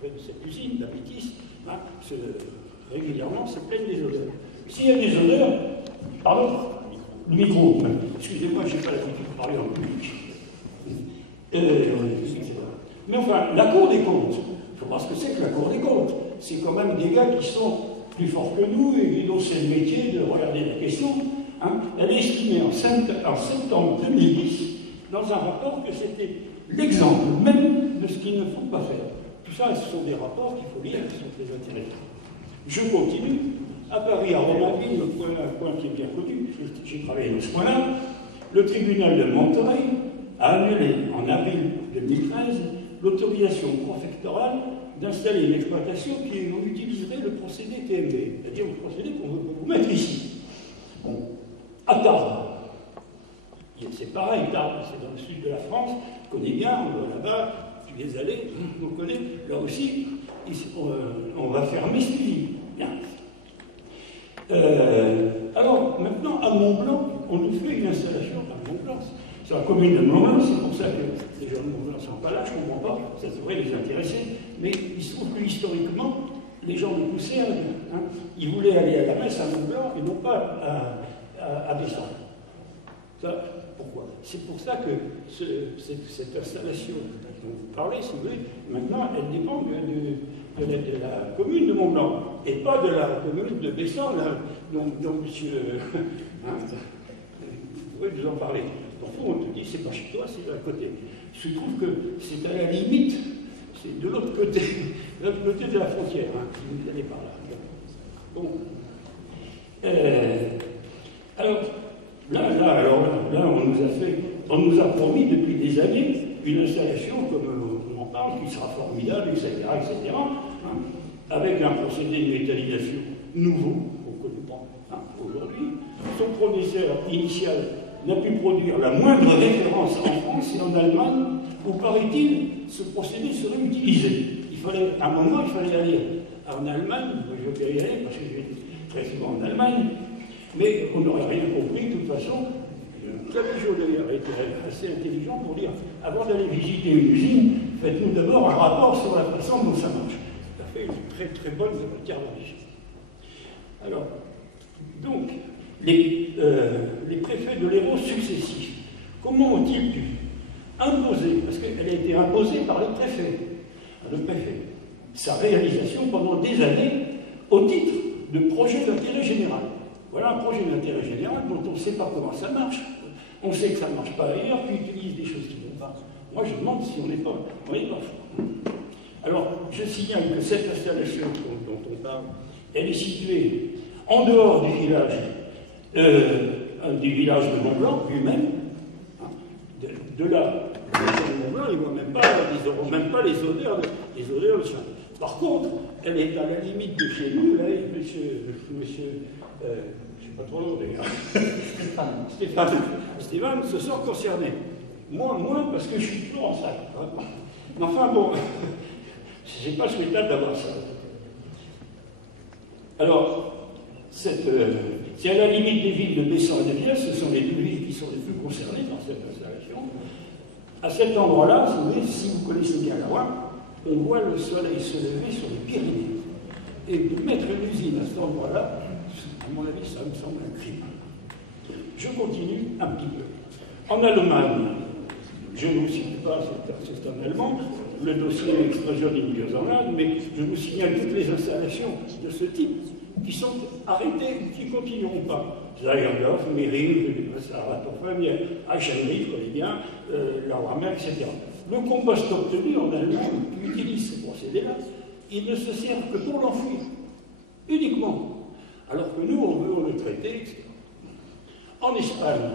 près de cette usine d'Amétis, hein, régulièrement se plaignent des odeurs. S'il y a des odeurs, pardon, le micro, excusez-moi, je n'ai pas l'habitude de parler en public. Mais enfin, la Cour des comptes, il faut voir ce que c'est que la Cour des comptes. C'est quand même des gars qui sont plus forts que nous et dont c'est le métier de regarder la question. Hein. Elle est estimée en septembre 2010 dans un rapport que c'était l'exemple même de ce qu'il ne faut pas faire. Tout ça, ce sont des rapports qu'il faut lire, qui sont très intéressants. Je continue. À Paris, à Romainville, un point qui est bien connu, j'ai travaillé dans ce point-là, le tribunal de Montreuil a annulé en avril 2013 l'autorisation préfectorale d'installer une exploitation qui utiliserait le procédé TMB, c'est-à-dire le procédé qu'on veut vous mettre ici. Bon. À Tarbes, c'est pareil, Tarbes, c'est dans le sud de la France, on connaît bien, là-bas, tu es allé, on connaît, là aussi, on va fermer cette usine. Bien. Alors, maintenant, à Mont-Blanc, on nous fait une installation à Mont-Blanc. C'est la commune de Mont-Blanc, c'est pour ça que les gens de Mont-Blanc ne sont pas là, je ne comprends pas, ça devrait les intéresser. Mais il se trouve que historiquement, les gens de Poussin, hein, ils voulaient aller à la messe à Mont-Blanc et non pas à Bessan. Ça, pourquoi? C'est pour ça que cette installation dont vous parlez, si vous voulez, maintenant, elle dépend de la commune de Mont-Blanc et pas de la commune de Bessan, dont monsieur. Vous pouvez nous en parler. Au fond, on te dit, c'est pas chez toi, c'est à côté. Il se trouve que c'est à la limite, c'est de l'autre côté de la frontière, hein, si vous allez par là. Bon. Alors, là, on nous a promis depuis des années une installation, comme on en parle, qui sera formidable, etc., hein, avec un procédé de métallisation nouveau, qu'on ne connaît pas hein, aujourd'hui. Son fournisseur initial n'a pu produire la moindre référence en France et en Allemagne où, paraît-il, ce procédé serait utilisé. À un moment, il fallait aller en Allemagne, je vais y aller parce que je vais très souvent en Allemagne, mais on n'aurait rien compris, de toute façon. Clavijo d'ailleurs a été assez intelligent pour dire, avant d'aller visiter une usine, faites-nous d'abord un rapport sur la façon dont ça marche. Ça fait une très très bonne matière d'origine. Alors, donc, les préfets de l'Hérault successifs, comment ont-ils dû imposer, parce qu'elle a été imposée par le préfet, sa réalisation pendant des années au titre de projet d'intérêt général. Voilà un projet d'intérêt général dont on ne sait pas comment ça marche. On sait que ça ne marche pas ailleurs, puis ils utilisent des choses qui ne vont pas. Moi, je demande si on n'est pas fou. Alors, je signale que cette installation dont on parle, elle est située en dehors du village de Mont-Blanc lui-même. De là, de Mont-Blanc, ils n'auront même pas les odeurs de chien. Par contre, elle est à la limite de chez nous, là, monsieur je ne sais pas trop le nom d'ailleurs, Stéphane se sent concerné. Moi, moins, parce que je suis toujours en salle. Hein. Mais enfin bon, c'est pas souhaitable d'avoir ça. Alors, c'est à la limite des villes de Bessan et de Vienne, ce sont les deux villes qui sont les plus concernées dans cette installation. À cet endroit-là, si vous connaissez bien la Loire, on voit le soleil se lever sur les Pyrénées. Et de mettre une usine à cet endroit-là, à mon avis, ça me semble un crime. Je continue un petit peu. En Allemagne, je ne vous cite pas, c'est un allemand, le dossier Explosion des milieux en Inde, mais je vous signale toutes les installations de ce type qui sont arrêtées, qui ne continueront pas. Zayerdorf, Mering, Sarathofen, Eichenried, je connais bien, Lauermer, etc. Le compost obtenu en Allemagne, qui utilise ces procédés-là, il ne se sert que pour l'enfouir, uniquement. Alors que nous, on veut le traiter, etc. En Espagne,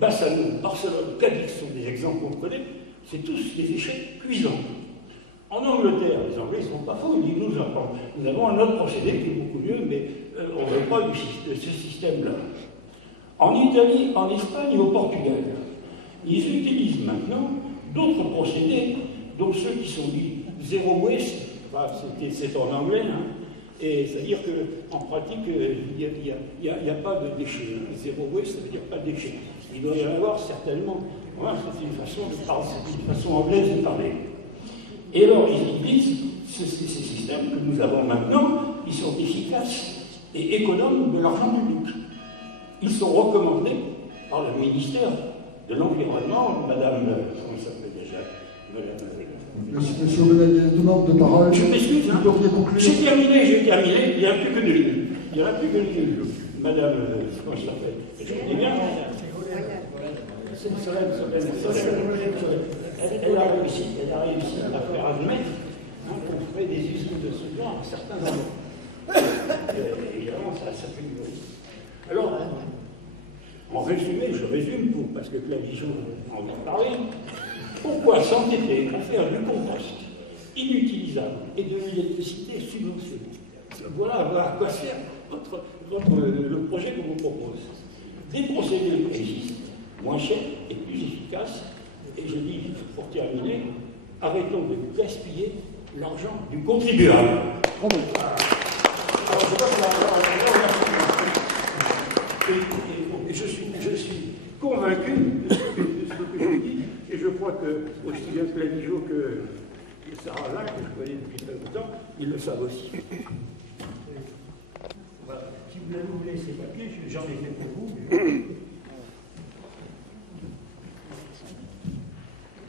Bassano, Barcelone, Cadix sont des exemples qu'on connaît, c'est tous des échecs cuisants. En Angleterre, les Anglais ne sont pas faux, ils nous apprennent. Nous avons un autre procédé qui est beaucoup mieux, mais on ne veut pas de ce système-là. En Italie, en Espagne et au Portugal, ils utilisent maintenant d'autres procédés, dont ceux qui sont dits zéro waste, enfin, c'est en anglais, hein, et c'est-à-dire qu'en pratique, il n'y a pas de déchets. Zéro waste, ça veut dire pas de déchets. Il doit y en avoir certainement. Voilà, c'est une façon de parler, c'est une façon anglaise de parler. Et alors, ils disent, ces systèmes que nous avons maintenant, ils sont efficaces et économes de l'argent public. Ils sont recommandés par le ministère de l'Environnement, Madame, comment ça s'appelle déjà, Monsieur Benel, demande de parole. Je m'excuse, hein. J'ai terminé, il n'y a plus que 2 minutes. Il n'y aura plus que 2 minutes. Madame, comment ça s'appelle? Je dis bien. Elle a réussi à faire admettre qu'on ferait des usines de ce genre à certains endroits. Évidemment, ça fait du bruit. Alors, en résumé, je résume parce que Clavigeau en a parlé. Pourquoi s'entêter à faire du compost inutilisable et de l'électricité subventionnée? Voilà à quoi sert le projet qu'on vous propose. Des procédés qui existent, moins chers et plus efficaces. Et je dis, pour terminer, arrêtons de gaspiller l'argent du contribuable. Alors, je vois que je suis convaincu de ce que je dis, et je crois que, aussi bien Clavigeau que Sarah Alain, que je connais depuis très longtemps, ils le savent aussi. Voilà. Si vous voulez ces papiers, j'en ai fait pour vous.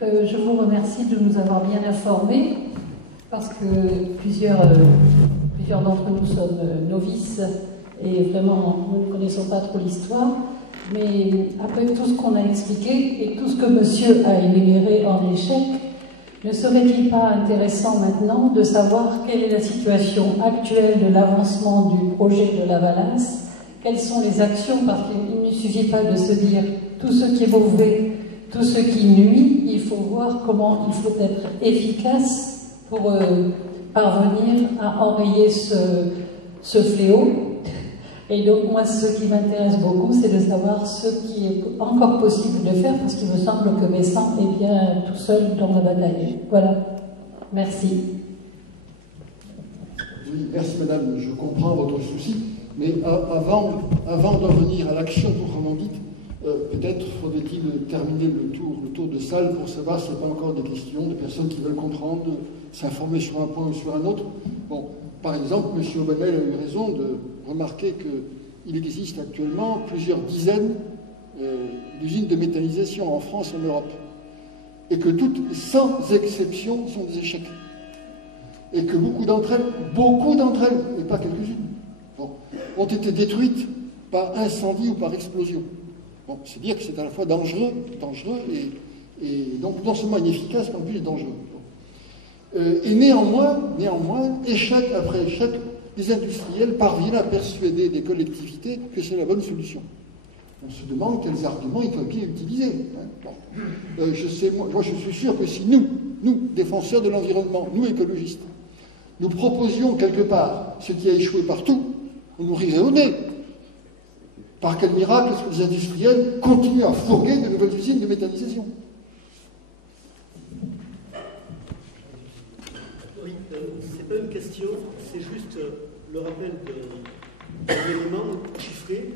Je vous remercie de nous avoir bien informés, parce que plusieurs d'entre nous sommes novices et vraiment nous ne connaissons pas trop l'histoire. Mais après tout ce qu'on a expliqué et tout ce que monsieur a énuméré en échec, ne serait-il pas intéressant maintenant de savoir quelle est la situation actuelle de l'avancement du projet de la Valence, quelles sont les actions, parce qu'il ne suffit pas de se dire tout ce qui est mauvais, tout ce qui nuit, il faut voir comment il faut être efficace pour parvenir à enrayer ce fléau. Et donc moi, ce qui m'intéresse beaucoup, c'est de savoir ce qui est encore possible de faire, parce qu'il me semble que Bessan est bien tout seul dans la bataille. Voilà. Merci. Oui, merci madame, je comprends votre souci, mais avant d'en venir à l'action proprement dite, peut-être faudrait-il terminer le tour de salle pour savoir s'il n'y a pas encore des questions, des personnes qui veulent comprendre, s'informer sur un point ou sur un autre. Bon, par exemple, M. Aubanel a eu raison de remarquer qu'il existe actuellement plusieurs dizaines d'usines de méthanisation en France et en Europe, et que toutes, sans exception, sont des échecs. Et que beaucoup d'entre elles, et pas quelques-unes, bon, ont été détruites par incendie ou par explosion. Bon. Bon, c'est dire que c'est à la fois dangereux et donc non seulement inefficace, mais en plus dangereux. Et néanmoins, échec après échec, les industriels parviennent à persuader des collectivités que c'est la bonne solution. On se demande quels arguments ils peuvent bien utiliser. Moi, je suis sûr que si nous, défenseurs de l'environnement, nous, écologistes, nous proposions quelque part ce qui a échoué partout, on nous rirait au nez. Par quel miracle est-ce que les industriels continuent à fourguer de nouvelles usines de méthanisation? Oui, c'est pas une question, c'est juste le rappel d'éléments chiffrés.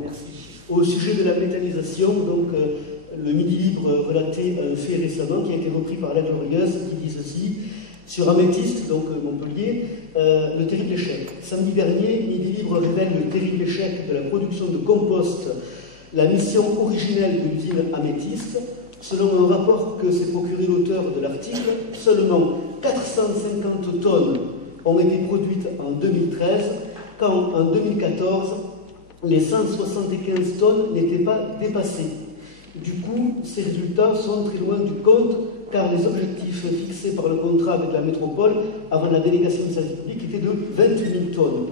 Merci. Au sujet de la méthanisation, donc le Midi Libre relatait un fait récemment qui a été repris par la Glorieuse qui dit ceci. Sur Améthyste, donc Montpellier, le terrible échec. Samedi dernier, Midi Libre révèle le terrible échec de la production de compost, la mission originelle de l'usine Améthyste. Selon un rapport que s'est procuré l'auteur de l'article, seulement 450 tonnes ont été produites en 2013, quand en 2014, les 175 tonnes n'étaient pas dépassées. Du coup, ces résultats sont très loin du compte, car les objectifs fixés par le contrat avec la métropole avant la délégation de service public étaient de 28 000 tonnes.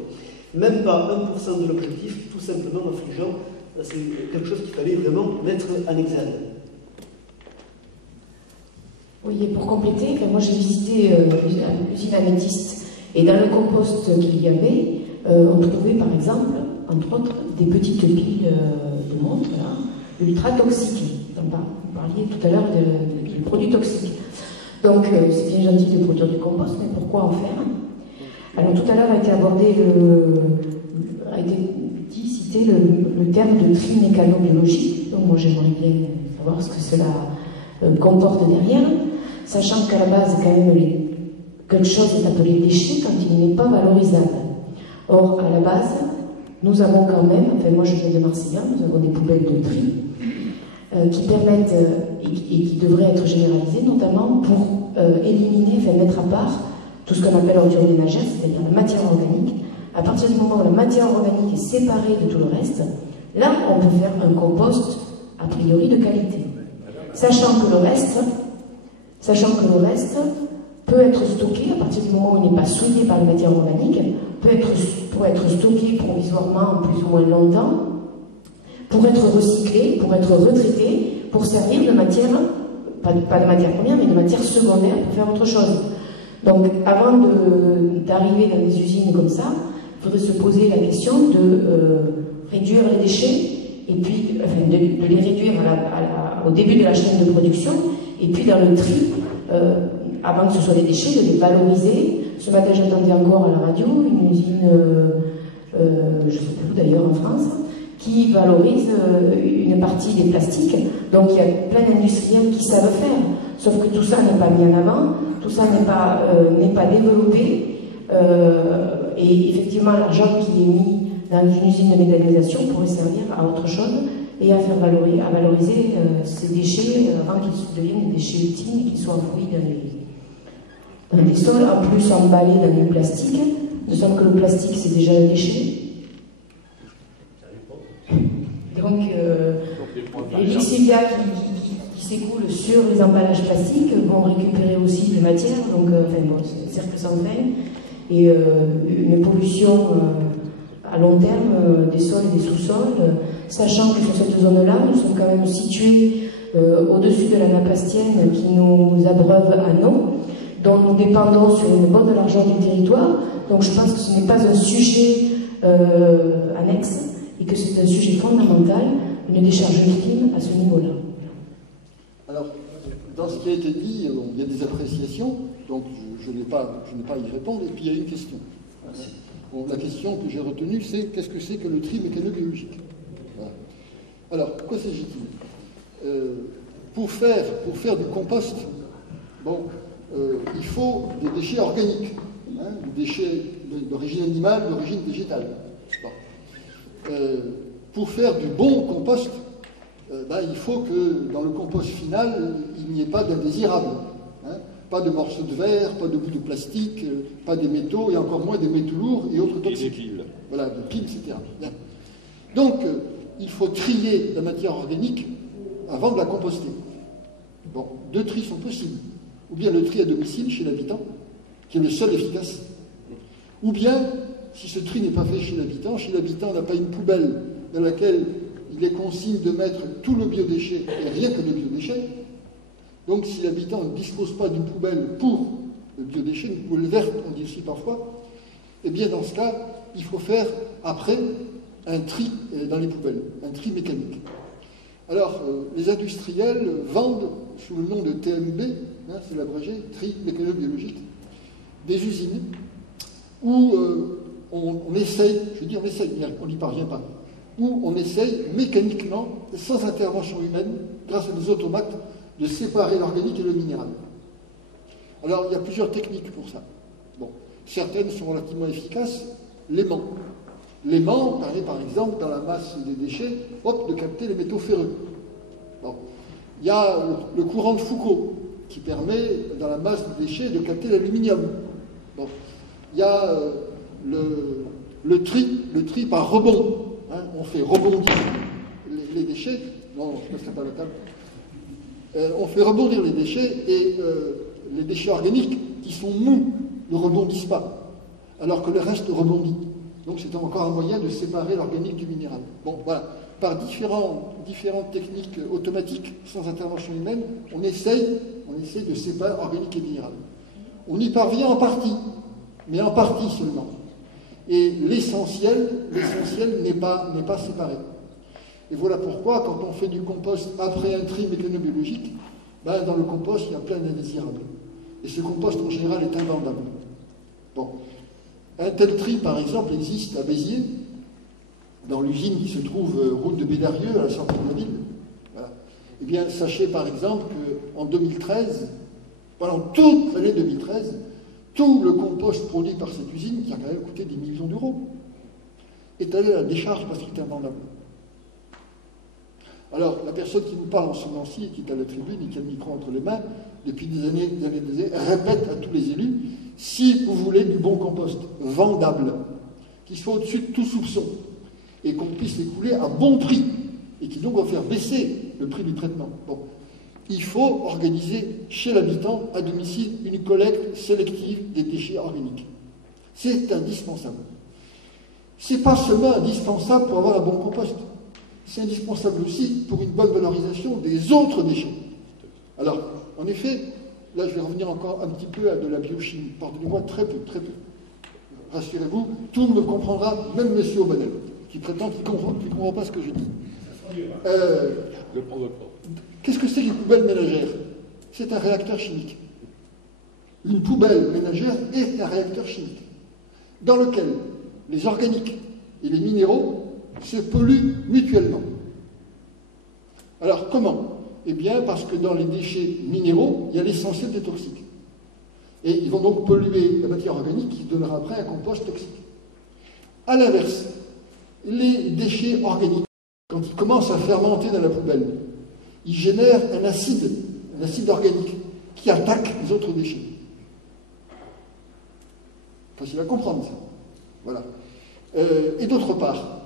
Même pas 1% de l'objectif, tout simplement affligeant. C'est quelque chose qu'il fallait vraiment mettre en exergue. Oui, et pour compléter, moi j'ai visité l'usine Améthyste, et dans le compost qu'il y avait, on trouvait par exemple, entre autres, des petites piles de montre, ultra toxiques. Vous parliez tout à l'heure de produits toxiques. Donc c'est bien gentil de produire du compost, mais pourquoi en faire? Alors tout à l'heure a été abordé, cité le terme de tri mécano-biologique. Donc moi j'aimerais bien savoir ce que cela comporte derrière, sachant qu'à la base quand même quelque chose est appelé déchet quand il n'est pas valorisable. Or à la base, nous avons quand même, enfin moi je viens de Marseille, nous avons des poubelles de tri qui permettent et qui devraient être généralisées, notamment pour éliminer, enfin mettre à part tout ce qu'on appelle ordures ménagères, c'est-à-dire la matière organique. À partir du moment où la matière organique est séparée de tout le reste, là on peut faire un compost a priori de qualité. Sachant que le reste peut être stocké à partir du moment où il n'est pas souillé par la matière organique, peut être stocké provisoirement plus ou moins longtemps, pour être recyclé, pour être retraité, pour servir de matière, pas de matière première, mais de matière secondaire pour faire autre chose. Donc avant d'arriver dans des usines comme ça, il faudrait se poser la question de réduire les déchets, et puis enfin, de les réduire au début de la chaîne de production, et puis dans le tri, avant que ce soit des déchets, de les valoriser. Ce matin, j'entendais encore à la radio une usine, je ne sais plus où d'ailleurs en France, qui valorise une partie des plastiques. Donc il y a plein d'industriels qui savent faire, sauf que tout ça n'est pas mis en avant, tout ça n'est pas développé, et effectivement l'argent qui est mis dans une usine de méthanisation pourrait servir à autre chose et à faire valoriser ces déchets avant qu'ils deviennent des déchets ultimes et qu'ils soient enfouis dans des sols, en plus emballés dans du plastique. Nous sommes que le plastique c'est déjà un déchet. Donc les lixiviats qui s'écoulent sur les emballages plastiques vont récupérer aussi des matières, donc enfin, bon, c'est un cercle sans fin, et une pollution à long terme des sols et des sous-sols, sachant que sur cette zone-là, nous sommes quand même situés au-dessus de la nappe astienne qui nous abreuve en eau, dont nous dépendons sur une bonne largeur du territoire. Donc je pense que ce n'est pas un sujet annexe, et que c'est un sujet fondamental, une décharge ultime à ce niveau-là. Alors, dans ce qui a été dit, il y a des appréciations, donc je n'ai pas à y répondre, et puis il y a une question. Bon, la question que j'ai retenue, c'est qu'est-ce que c'est que le tri mécano-biologique? Voilà. Alors, quoi s'agit-il? Pour faire du compost, bon, il faut des déchets organiques, des déchets d'origine animale, d'origine végétale. Pour faire du bon compost, il faut que dans le compost final, il n'y ait pas d'indésirables. Pas de morceaux de verre, pas de bouts de plastique, pas des métaux, et encore moins des métaux lourds et autres toxiques. Et des piles. Voilà, des piles, etc. Bien. Donc, il faut trier la matière organique avant de la composter. Bon, 2 tris sont possibles. Ou bien le tri à domicile chez l'habitant, qui est le seul efficace. Ou bien, si ce tri n'est pas fait chez l'habitant n'a pas une poubelle dans laquelle il est consigne de mettre tout le biodéchet et rien que le biodéchet. Donc si l'habitant ne dispose pas d'une poubelle pour le biodéchet, une poubelle verte, on dit aussi parfois, eh bien dans ce cas, il faut faire après un tri dans les poubelles, un tri mécanique. Alors, les industriels vendent sous le nom de TMB, c'est l'abrégé, tri mécano-biologique, des usines où on essaye, je dis on essaye, on n'y parvient pas, où on essaye mécaniquement, sans intervention humaine, grâce à des automates, de séparer l'organique et le minéral. Alors, il y a plusieurs techniques pour ça. Bon, certaines sont relativement efficaces. L'aimant. L'aimant permet, par exemple, dans la masse des déchets, de capter les métaux ferreux. Bon. Il y a le courant de Foucault, qui permet, dans la masse des déchets, de capter l'aluminium. Bon. Il y a le tri par rebond. On fait rebondir les déchets. Non, je ne passerai pas la table. On fait rebondir les déchets et les déchets organiques qui sont mous ne rebondissent pas, alors que le reste rebondit. Donc c'est encore un moyen de séparer l'organique du minéral. Bon, voilà. Par différentes techniques automatiques, sans intervention humaine, on essaye de séparer organique et minéral. On y parvient en partie, mais en partie seulement. Et l'essentiel n'est pas séparé. Et voilà pourquoi, quand on fait du compost après un tri mécano-biologique, dans le compost, il y a plein d'indésirables. Et ce compost, en général, est invendable. Bon. Un tel tri, par exemple, existe à Béziers, dans l'usine qui se trouve route de Bédarieux, à la sortie de la ville. Voilà. Eh bien, sachez, par exemple, qu'en 2013, pendant toute l'année 2013, tout le compost produit par cette usine, qui a quand même coûté des millions d'euros, est allé à la décharge parce qu'il est invendable. Alors, la personne qui nous parle en ce moment-ci, et qui est à la tribune et qui a le micro entre les mains, depuis des années, répète à tous les élus, si vous voulez du bon compost, vendable, qui soit au-dessus de tout soupçon, et qu'on puisse l'écouler à bon prix, et qui donc va faire baisser le prix du traitement. Bon. Il faut organiser chez l'habitant, à domicile, une collecte sélective des déchets organiques. C'est indispensable. C'est pas seulement indispensable pour avoir un bon compost. C'est indispensable aussi pour une bonne valorisation des autres déchets. Alors, en effet, là je vais revenir encore un petit peu à de la biochimie. Pardonnez-moi, très peu. Rassurez-vous, tout le monde comprendra, même M. Aubanel, qui prétend qu'il ne comprend pas ce que je dis. Qu'est-ce que c'est qu'une poubelle ménagère? C'est un réacteur chimique. Une poubelle ménagère est un réacteur chimique, dans lequel les organiques et les minéraux se polluent mutuellement. Alors comment? Eh bien parce que dans les déchets minéraux, il y a l'essentiel des toxiques. Et ils vont donc polluer la matière organique qui donnera après un compost toxique. A l'inverse, les déchets organiques, quand ils commencent à fermenter dans la poubelle, ils génèrent un acide organique, qui attaque les autres déchets. Facile à comprendre, ça. Voilà. Et d'autre part,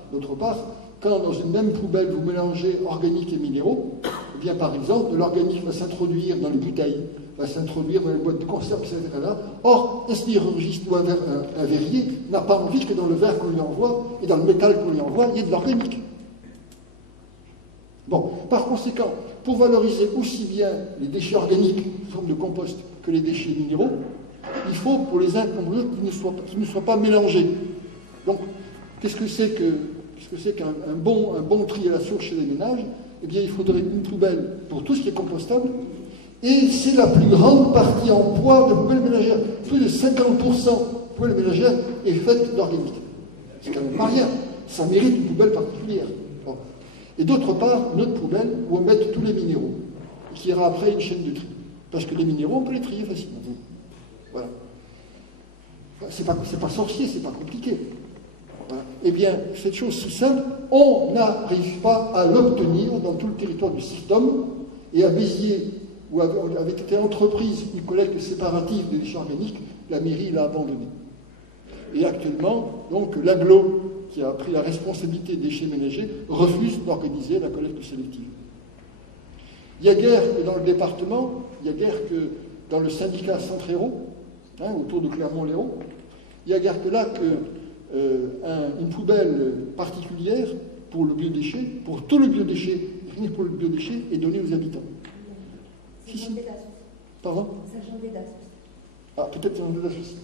quand dans une même poubelle vous mélangez organique et minéraux, eh bien par exemple, l'organique va s'introduire dans les bouteilles, va s'introduire dans les boîtes de conserve, etc. Or, un sidérurgiste ou un verrier n'a pas envie que dans le verre qu'on lui envoie et dans le métal qu'on lui envoie, il y ait de l'organique. Bon, par conséquent, pour valoriser aussi bien les déchets organiques sous forme de compost que les déchets minéraux, il faut pour les uns comme les autres qu'ils ne soient pas mélangés. Donc, qu'est-ce que c'est qu'un bon tri à la source chez les ménages? Eh bien, il faudrait une poubelle pour tout ce qui est compostable, et c'est la plus grande partie en poids de poubelles ménagères. Plus de 50% de poubelles ménagères est faite d'organique. C'est quand même pas rien. Ça mérite une poubelle particulière. Bon. Et d'autre part, notre poubelle où on met tous les minéraux, qui ira après une chaîne de tri. Parce que les minéraux, on peut les trier facilement. Voilà. C'est pas sorcier, c'est pas compliqué. Voilà. Eh bien, cette chose si simple, on n'arrive pas à l'obtenir dans tout le territoire du système. Et à Béziers, où avait été entreprise une collecte séparative des déchets organiques, la mairie l'a abandonné. Et actuellement, donc, l'agglo qui a pris la responsabilité des déchets ménagers, refuse d'organiser la collecte sélective. Il n'y a guère que dans le département, il n'y a guère que dans le syndicat Centre-Hérault, autour de Clermont-Lérault, il n'y a guère que là une poubelle particulière pour le biodéchet, pour tout le biodéchet, rien que pour le biodéchet, est donnée aux habitants. Pardon? Ah, peut-être c'est un de la société.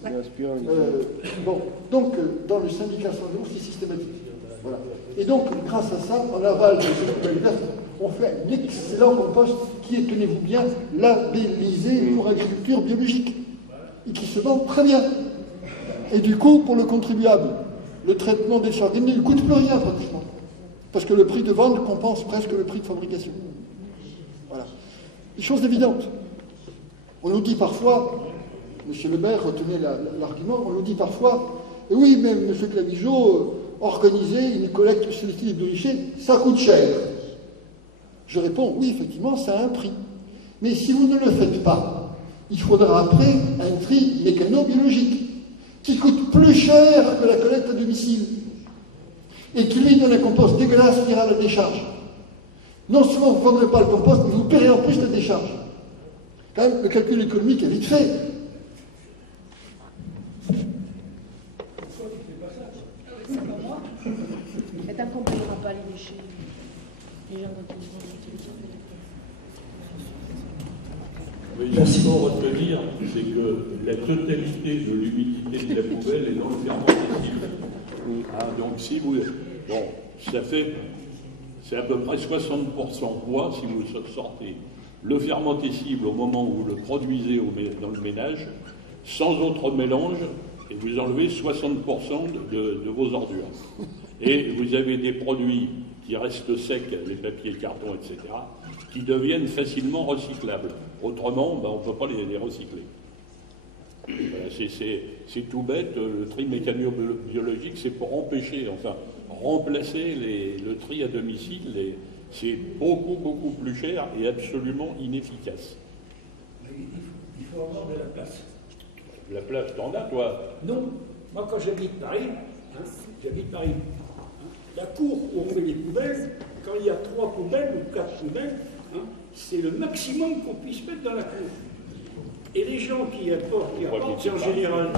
Bon, donc, dans le syndicat Centre-Hérault, c'est systématique. Voilà. Et donc, grâce à ça, en aval de cette poubelle verte, on fait un excellent compost qui est, tenez-vous bien, labellisé pour agriculture biologique et qui se vend très bien. Et du coup, pour le contribuable, le traitement des déchets organiques ne coûte plus rien pratiquement. Parce que le prix de vente compense presque le prix de fabrication. Voilà. Une chose évidente. On nous dit parfois, M. Lebert, retenez l'argument, on nous dit parfois, oui, mais M. Clavigeau, organiser une collecte sélective de déchets, ça coûte cher. Je réponds, oui, effectivement, ça a un prix. Mais si vous ne le faites pas, il faudra après un tri mécano-biologique qui coûte plus cher que la collecte à domicile et qui lui donne un compost dégueulasse qui ira à la décharge. Non seulement vous ne vendrez pas le compost, mais vous paierez en plus la décharge. Quand même, le calcul économique est vite fait. Et tant qu'on ne payera pas les déchets, les gens vont utiliser. Oui, ce qu'il faut retenir, c'est que la totalité de l'humidité de la poubelle est dans le fermentescible. Donc si vous... Bon, c'est à peu près 60% poids si vous sortez le fermentescible au moment où vous le produisez dans le ménage, sans autre mélange, et vous enlevez 60% de vos ordures. Et vous avez des produits qui restent secs, les papiers, le carton, etc., qui deviennent facilement recyclables. Autrement, on ne peut pas les recycler. C'est tout bête, le tri mécano-biologique, c'est pour empêcher, enfin, remplacer le tri à domicile, c'est beaucoup plus cher et absolument inefficace. Il faut avoir de la place. La place, t'en as, toi? Non, moi quand j'habite Paris, la cour où on met les poubelles, quand il y a 3 poubelles ou 4 poubelles, c'est le maximum qu'on puisse mettre dans la cour. Et les gens qui apportent, c'est en général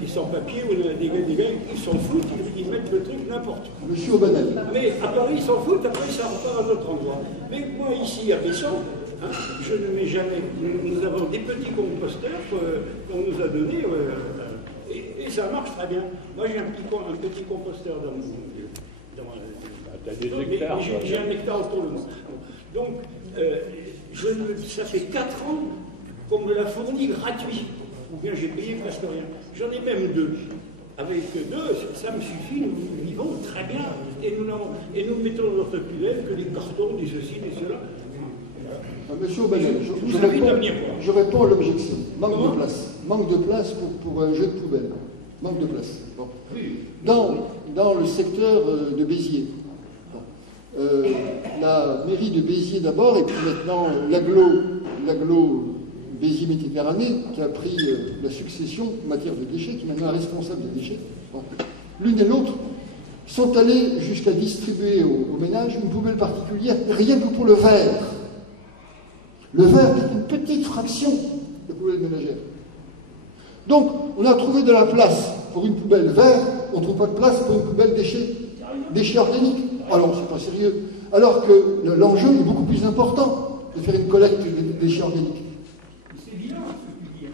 des sans-papiers ou des gars qui s'en foutent, ils mettent le truc n'importe où. Monsieur Aubanel. Mais à Paris, ils s'en foutent, après ça repart à d'autres endroits. Mais moi, ici, à Besson, je ne mets jamais. Nous avons des petits composteurs qu'on nous a donnés, et ça marche très bien. Moi, j'ai un petit composteur dans mon... T'as des hectares. J'ai un hectare autour de moi. Donc, ça fait 4 ans qu'on me l'a fourni gratuit. Ou bien j'ai payé presque rien. J'en ai même 2. Avec 2, ça me suffit, nous vivons très bien. Et nous mettons dans notre poubelle que des cartons, des ceci, des cela. Monsieur Aubanel, je réponds à l'objection. Manque de place. Manque de place pour un jeu de poubelle. Manque de place. Bon. Dans le secteur de Béziers, la mairie de Béziers d'abord, et puis maintenant l'agglo Béziers-Méditerranée, qui a pris la succession en matière de déchets, qui est maintenant responsable des déchets, l'une et l'autre sont allées jusqu'à distribuer aux ménages une poubelle particulière, rien que pour le verre. Le verre est une petite fraction de poubelle ménagère. Donc, on a trouvé de la place pour une poubelle verre, on ne trouve pas de place pour une poubelle déchets organiques. Alors, c'est pas sérieux. Alors que l'enjeu est beaucoup plus important de faire une collecte des déchets organiques. C'est évident ce que tu dis.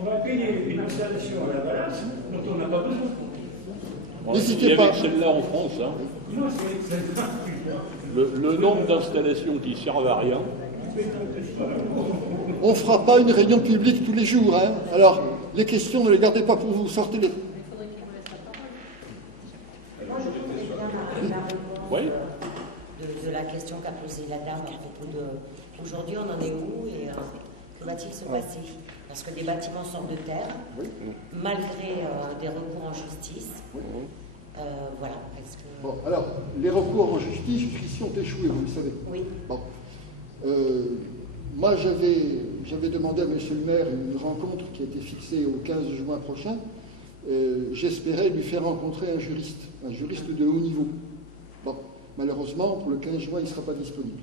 On va payer une installation à la balance dont on n'a pas besoin. N'hésitez pas. Celle-là en France, Non, c'est le nombre d'installations qui servent à rien. On ne fera pas une réunion publique tous les jours. Alors, les questions, ne les gardez pas pour vous, sortez-les. Oui. De la question qu'a posée la dame à propos de... Aujourd'hui, on en est où et que va-t-il se passer? Parce que des bâtiments sortent de terre, malgré des recours en justice. Voilà. Bon, alors, les recours en justice, jusqu'ici, ont échoué, vous le savez. Oui. Bon. Moi, j'avais j'avais demandé à M. le maire une rencontre qui a été fixée au 15 juin prochain. J'espérais lui faire rencontrer un juriste de haut niveau. Bon, malheureusement, pour le 15 juin, il ne sera pas disponible.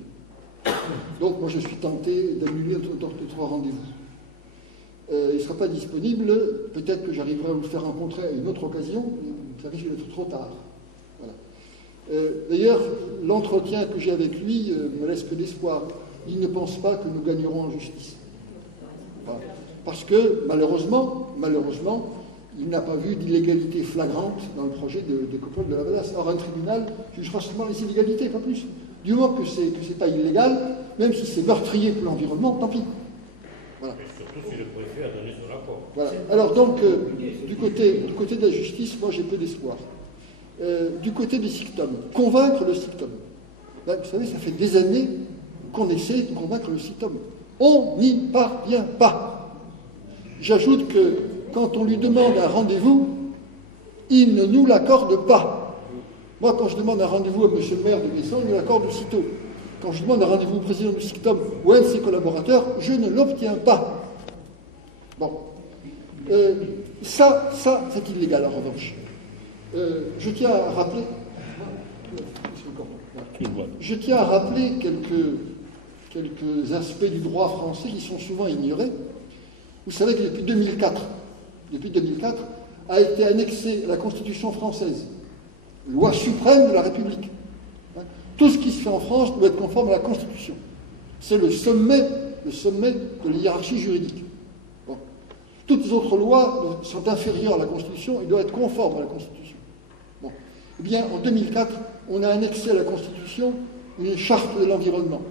Donc, moi, je suis tenté d'annuler les 3 rendez-vous. Il ne sera pas disponible. Peut-être que j'arriverai à vous le faire rencontrer à une autre occasion, mais ça risque d'être trop tard. Voilà. D'ailleurs, l'entretien que j'ai avec lui me laisse peu d'espoir. Il ne pense pas que nous gagnerons en justice. Voilà. Parce que, malheureusement, il n'a pas vu d'illégalité flagrante dans le projet de coupole de la Valasse. Or, un tribunal jugera seulement les illégalités, pas plus. Du moment que c'est pas illégal, même si c'est meurtrier pour l'environnement, tant pis. Voilà. Et surtout si le préfet a donné son accord. Voilà. Alors donc, du côté de la justice, moi j'ai peu d'espoir. Du côté du SICTOM, convaincre le SICTOM. Ben, vous savez, ça fait des années qu'on essaie de convaincre le SICTOM. On n'y parvient pas. J'ajoute que quand on lui demande un rendez-vous, il ne nous l'accorde pas. Moi, quand je demande un rendez-vous à M. le maire de Besson, il me l'accorde aussitôt. Quand je demande un rendez-vous au président du SICTOM ou à un de ses collaborateurs, je ne l'obtiens pas. Bon. Ça, c'est illégal en revanche. Je tiens à rappeler... Je tiens à rappeler quelques aspects du droit français qui sont souvent ignorés. Vous savez que depuis 2004, a été annexée à la Constitution française, loi suprême de la République. Tout ce qui se fait en France doit être conforme à la Constitution. C'est le sommet de la hiérarchie juridique. Bon. Toutes les autres lois sont inférieures à la Constitution et doivent être conformes à la Constitution. Bon. Eh bien, en 2004, on a annexé à la Constitution une charte de l'environnement.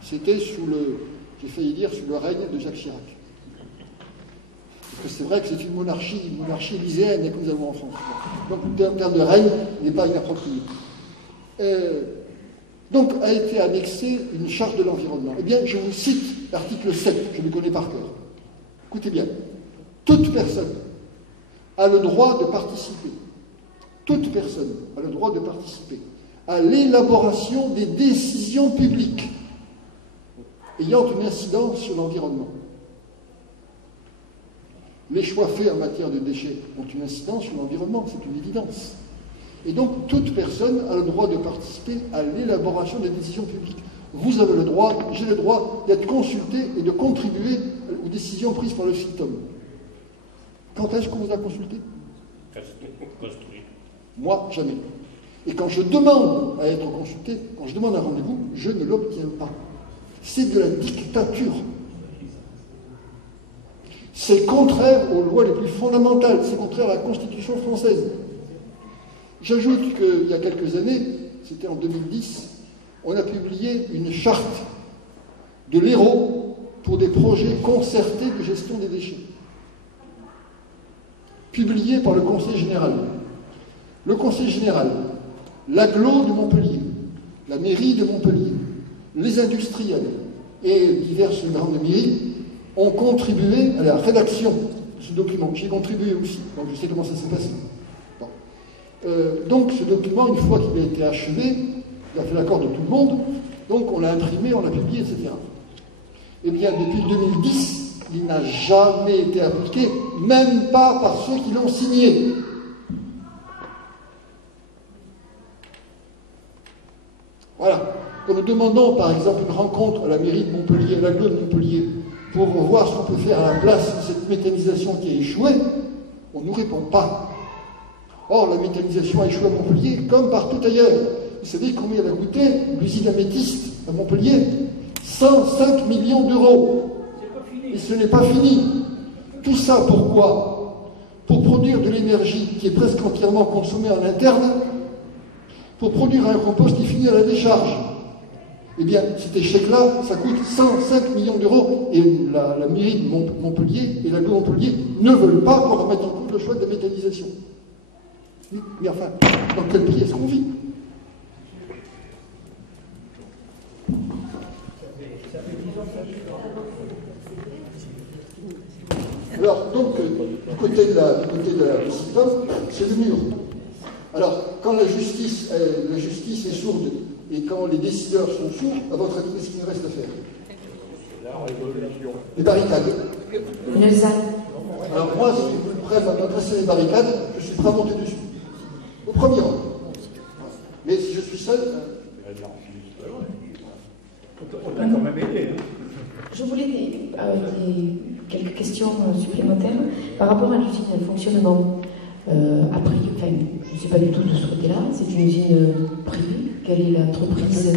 C'était j'ai failli dire, sous le règne de Jacques Chirac. Parce que c'est vrai que c'est une monarchie élyséenne que nous avons en France. Donc, le terme de règne n'est pas inapproprié. Donc, a été annexée une charte de l'environnement. Eh bien, je vous cite l'article 7, je le connais par cœur. Écoutez bien. Toute personne a le droit de participer. Toute personne a le droit de participer à l'élaboration des décisions publiques ayant une incidence sur l'environnement. Les choix faits en matière de déchets ont une incidence sur l'environnement, c'est une évidence. Et donc, toute personne a le droit de participer à l'élaboration des décisions publiques. Vous avez le droit, j'ai le droit d'être consulté et de contribuer aux décisions prises par le SICTOM. Quand est-ce qu'on vous a consulté? Construit. Moi, jamais. Et quand je demande à être consulté, quand je demande un rendez-vous, je ne l'obtiens pas. C'est de la dictature. C'est contraire aux lois les plus fondamentales, c'est contraire à la Constitution française. J'ajoute qu'il y a quelques années, c'était en 2010, on a publié une charte de l'Hérault pour des projets concertés de gestion des déchets, publiée par le Conseil général. Le Conseil général, l'agglo de Montpellier, la mairie de Montpellier, les industriels et diverses grandes mairies ont contribué à la rédaction de ce document. J'y ai contribué aussi, donc je sais comment ça s'est passé. Bon. Donc ce document, une fois qu'il a été achevé, il a fait l'accord de tout le monde, donc on l'a imprimé, on l'a publié, etc. Eh bien, depuis 2010, il n'a jamais été appliqué, même pas par ceux qui l'ont signé. Voilà. Quand nous demandons, par exemple, une rencontre à la mairie de Montpellier, à l'agglo de Montpellier, pour voir ce qu'on peut faire à la place de cette méthanisation qui a échoué, on ne nous répond pas. Or, la méthanisation a échoué à Montpellier, comme partout ailleurs. Vous savez combien elle a coûté l'usine améthyste à Montpellier? 105 millions d'euros. Et ce n'est pas fini. Tout ça, pourquoi? Pour produire de l'énergie qui est presque entièrement consommée en interne, pour produire un compost qui finit à la décharge. Eh bien, cet échec-là, ça coûte 105 millions d'euros et la mairie de Montpellier et l'agglo de Montpellier ne veulent pas qu'on remette en cause le choix de la méthanisation. Mais enfin, dans quel pays est-ce qu'on vit? Alors, donc, du côté de la SICTOM, c'est le mur. Alors, quand la justice est sourde et quand les décideurs sont sourds, à votre avis, qu'est-ce qu'il nous reste à faire? La révolution. Les barricades. Lausanne. Alors moi, si vous êtes prêt à m'adresser les barricades, je suis prêt à monter dessus. Au premier rang. Mais si je suis seul... On a quand même aidé. Je voulais quelques questions supplémentaires par rapport à l'usine et au fonctionnement. Après, enfin, je ne sais pas du tout de ce côté-là, c'est une usine privée. Quelle est l'entreprise?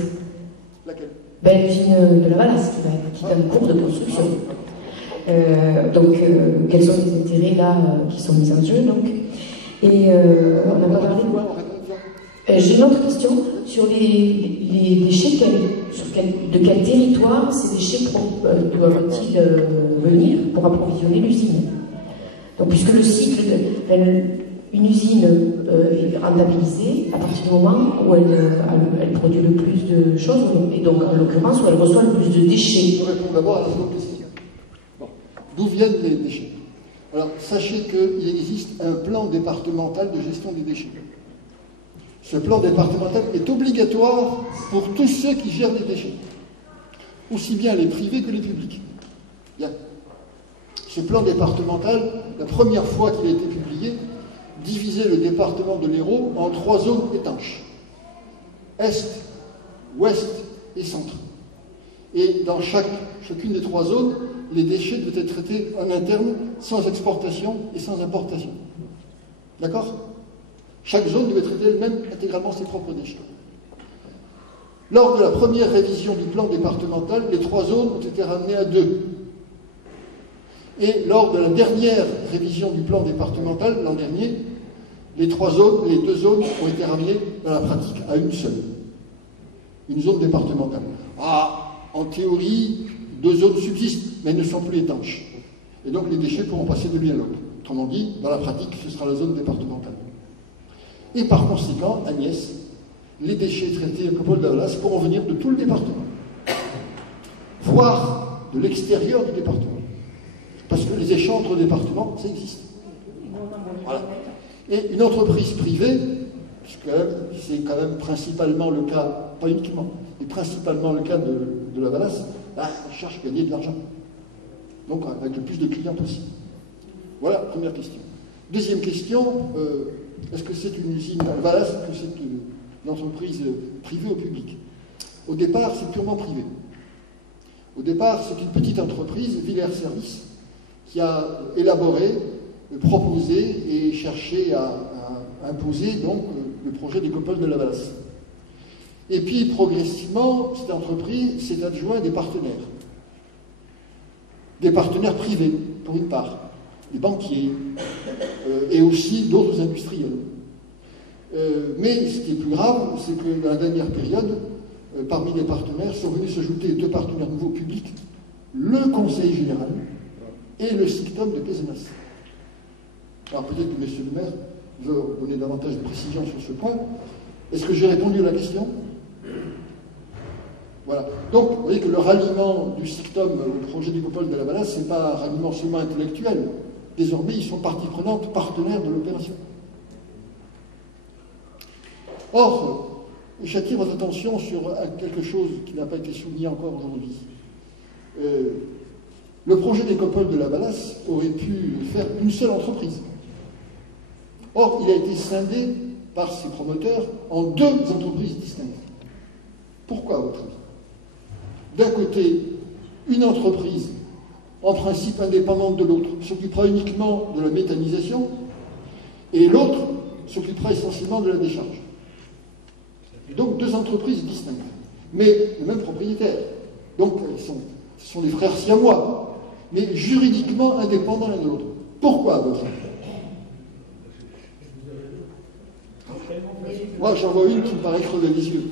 Laquelle? L'usine de la Valasse, qui est en cours de construction. Donc, quels sont les intérêts là qui sont mis en jeu donc. Et on n'a pas parlé. J'ai une autre question sur les déchets. De quel territoire ces déchets doivent-ils venir pour approvisionner l'usine? Donc, puisque le cycle, une usine est rentabilisée à partir du moment où elle produit le plus de choses, et donc en l'occurrence où elle reçoit le plus de déchets. Je réponds d'abord à la seconde question. Bon. D'où viennent les déchets? Alors, sachez qu'il existe un plan départemental de gestion des déchets. Ce plan départemental est obligatoire pour tous ceux qui gèrent des déchets, aussi bien les privés que les publics. Bien. Ce plan départemental, la première fois qu'il a été publié, divisait le département de l'Hérault en 3 zones étanches. Est, ouest et centre. Et dans chacune des 3 zones, les déchets devaient être traités en interne, sans exportation et sans importation. D'accord? Chaque zone devait traiter elle-même intégralement ses propres déchets. Lors de la première révision du plan départemental, les 3 zones ont été ramenées à 2. Et lors de la dernière révision du plan départemental, l'an dernier, les 2 zones ont été ramenées dans la pratique à une seule. Une zone départementale. En théorie, 2 zones subsistent, mais elles ne sont plus étanches. Et donc les déchets pourront passer de l'une à l'autre. Autrement dit, dans la pratique, ce sera la zone départementale. Et par conséquent, Agnès, les déchets traités à Coppole de la Valasse pourront venir de tout le département, voire de l'extérieur du département. Parce que les échanges entre départements, ça existe. Voilà. Et une entreprise privée, puisque c'est quand même principalement le cas, pas uniquement, mais principalement le cas de la Valasse, elle cherche à gagner de l'argent. Donc avec le plus de clients possible. Voilà, première question. Deuxième question, est-ce que c'est une usine à Valasse, est-ce que c'est une entreprise privée ou publique? Au départ, c'est purement privé. Au départ, c'est une petite entreprise, Villers Service, qui a élaboré, proposé et cherché à imposer donc le projet des Coppole de la Valasse. Et puis, progressivement, cette entreprise s'est adjoint des partenaires privés, pour une part, des banquiers, et aussi d'autres industriels. Mais ce qui est plus grave, c'est que dans la dernière période, parmi les partenaires, sont venus s'ajouter 2 partenaires nouveaux publics, le Conseil général et le SICTOM de Pézenas. Alors peut-être que M. le maire veut donner davantage de précisions sur ce point. Est-ce que j'ai répondu à la question? Voilà. Donc, vous voyez que le ralliement du SICTOM au projet des Coppole de la Valasse, ce n'est pas un ralliement seulement intellectuel. Désormais, ils sont partie prenante, partenaires de l'opération. Or, j'attire votre attention sur quelque chose qui n'a pas été souligné encore aujourd'hui. Le projet des Coppole de la Valasse aurait pu faire une seule entreprise. Or, il a été scindé par ses promoteurs en 2 entreprises distinctes. Pourquoi, à votre avis? D'un côté, une entreprise, en principe indépendante de l'autre, s'occupera uniquement de la méthanisation, et l'autre s'occupera essentiellement de la décharge. Donc 2 entreprises distinctes, mais le même propriétaire. Donc ce sont des frères siamois, mais juridiquement indépendants l'un de l'autre. Pourquoi, à votre avis? Moi, j'en vois une qui me paraît crever les yeux.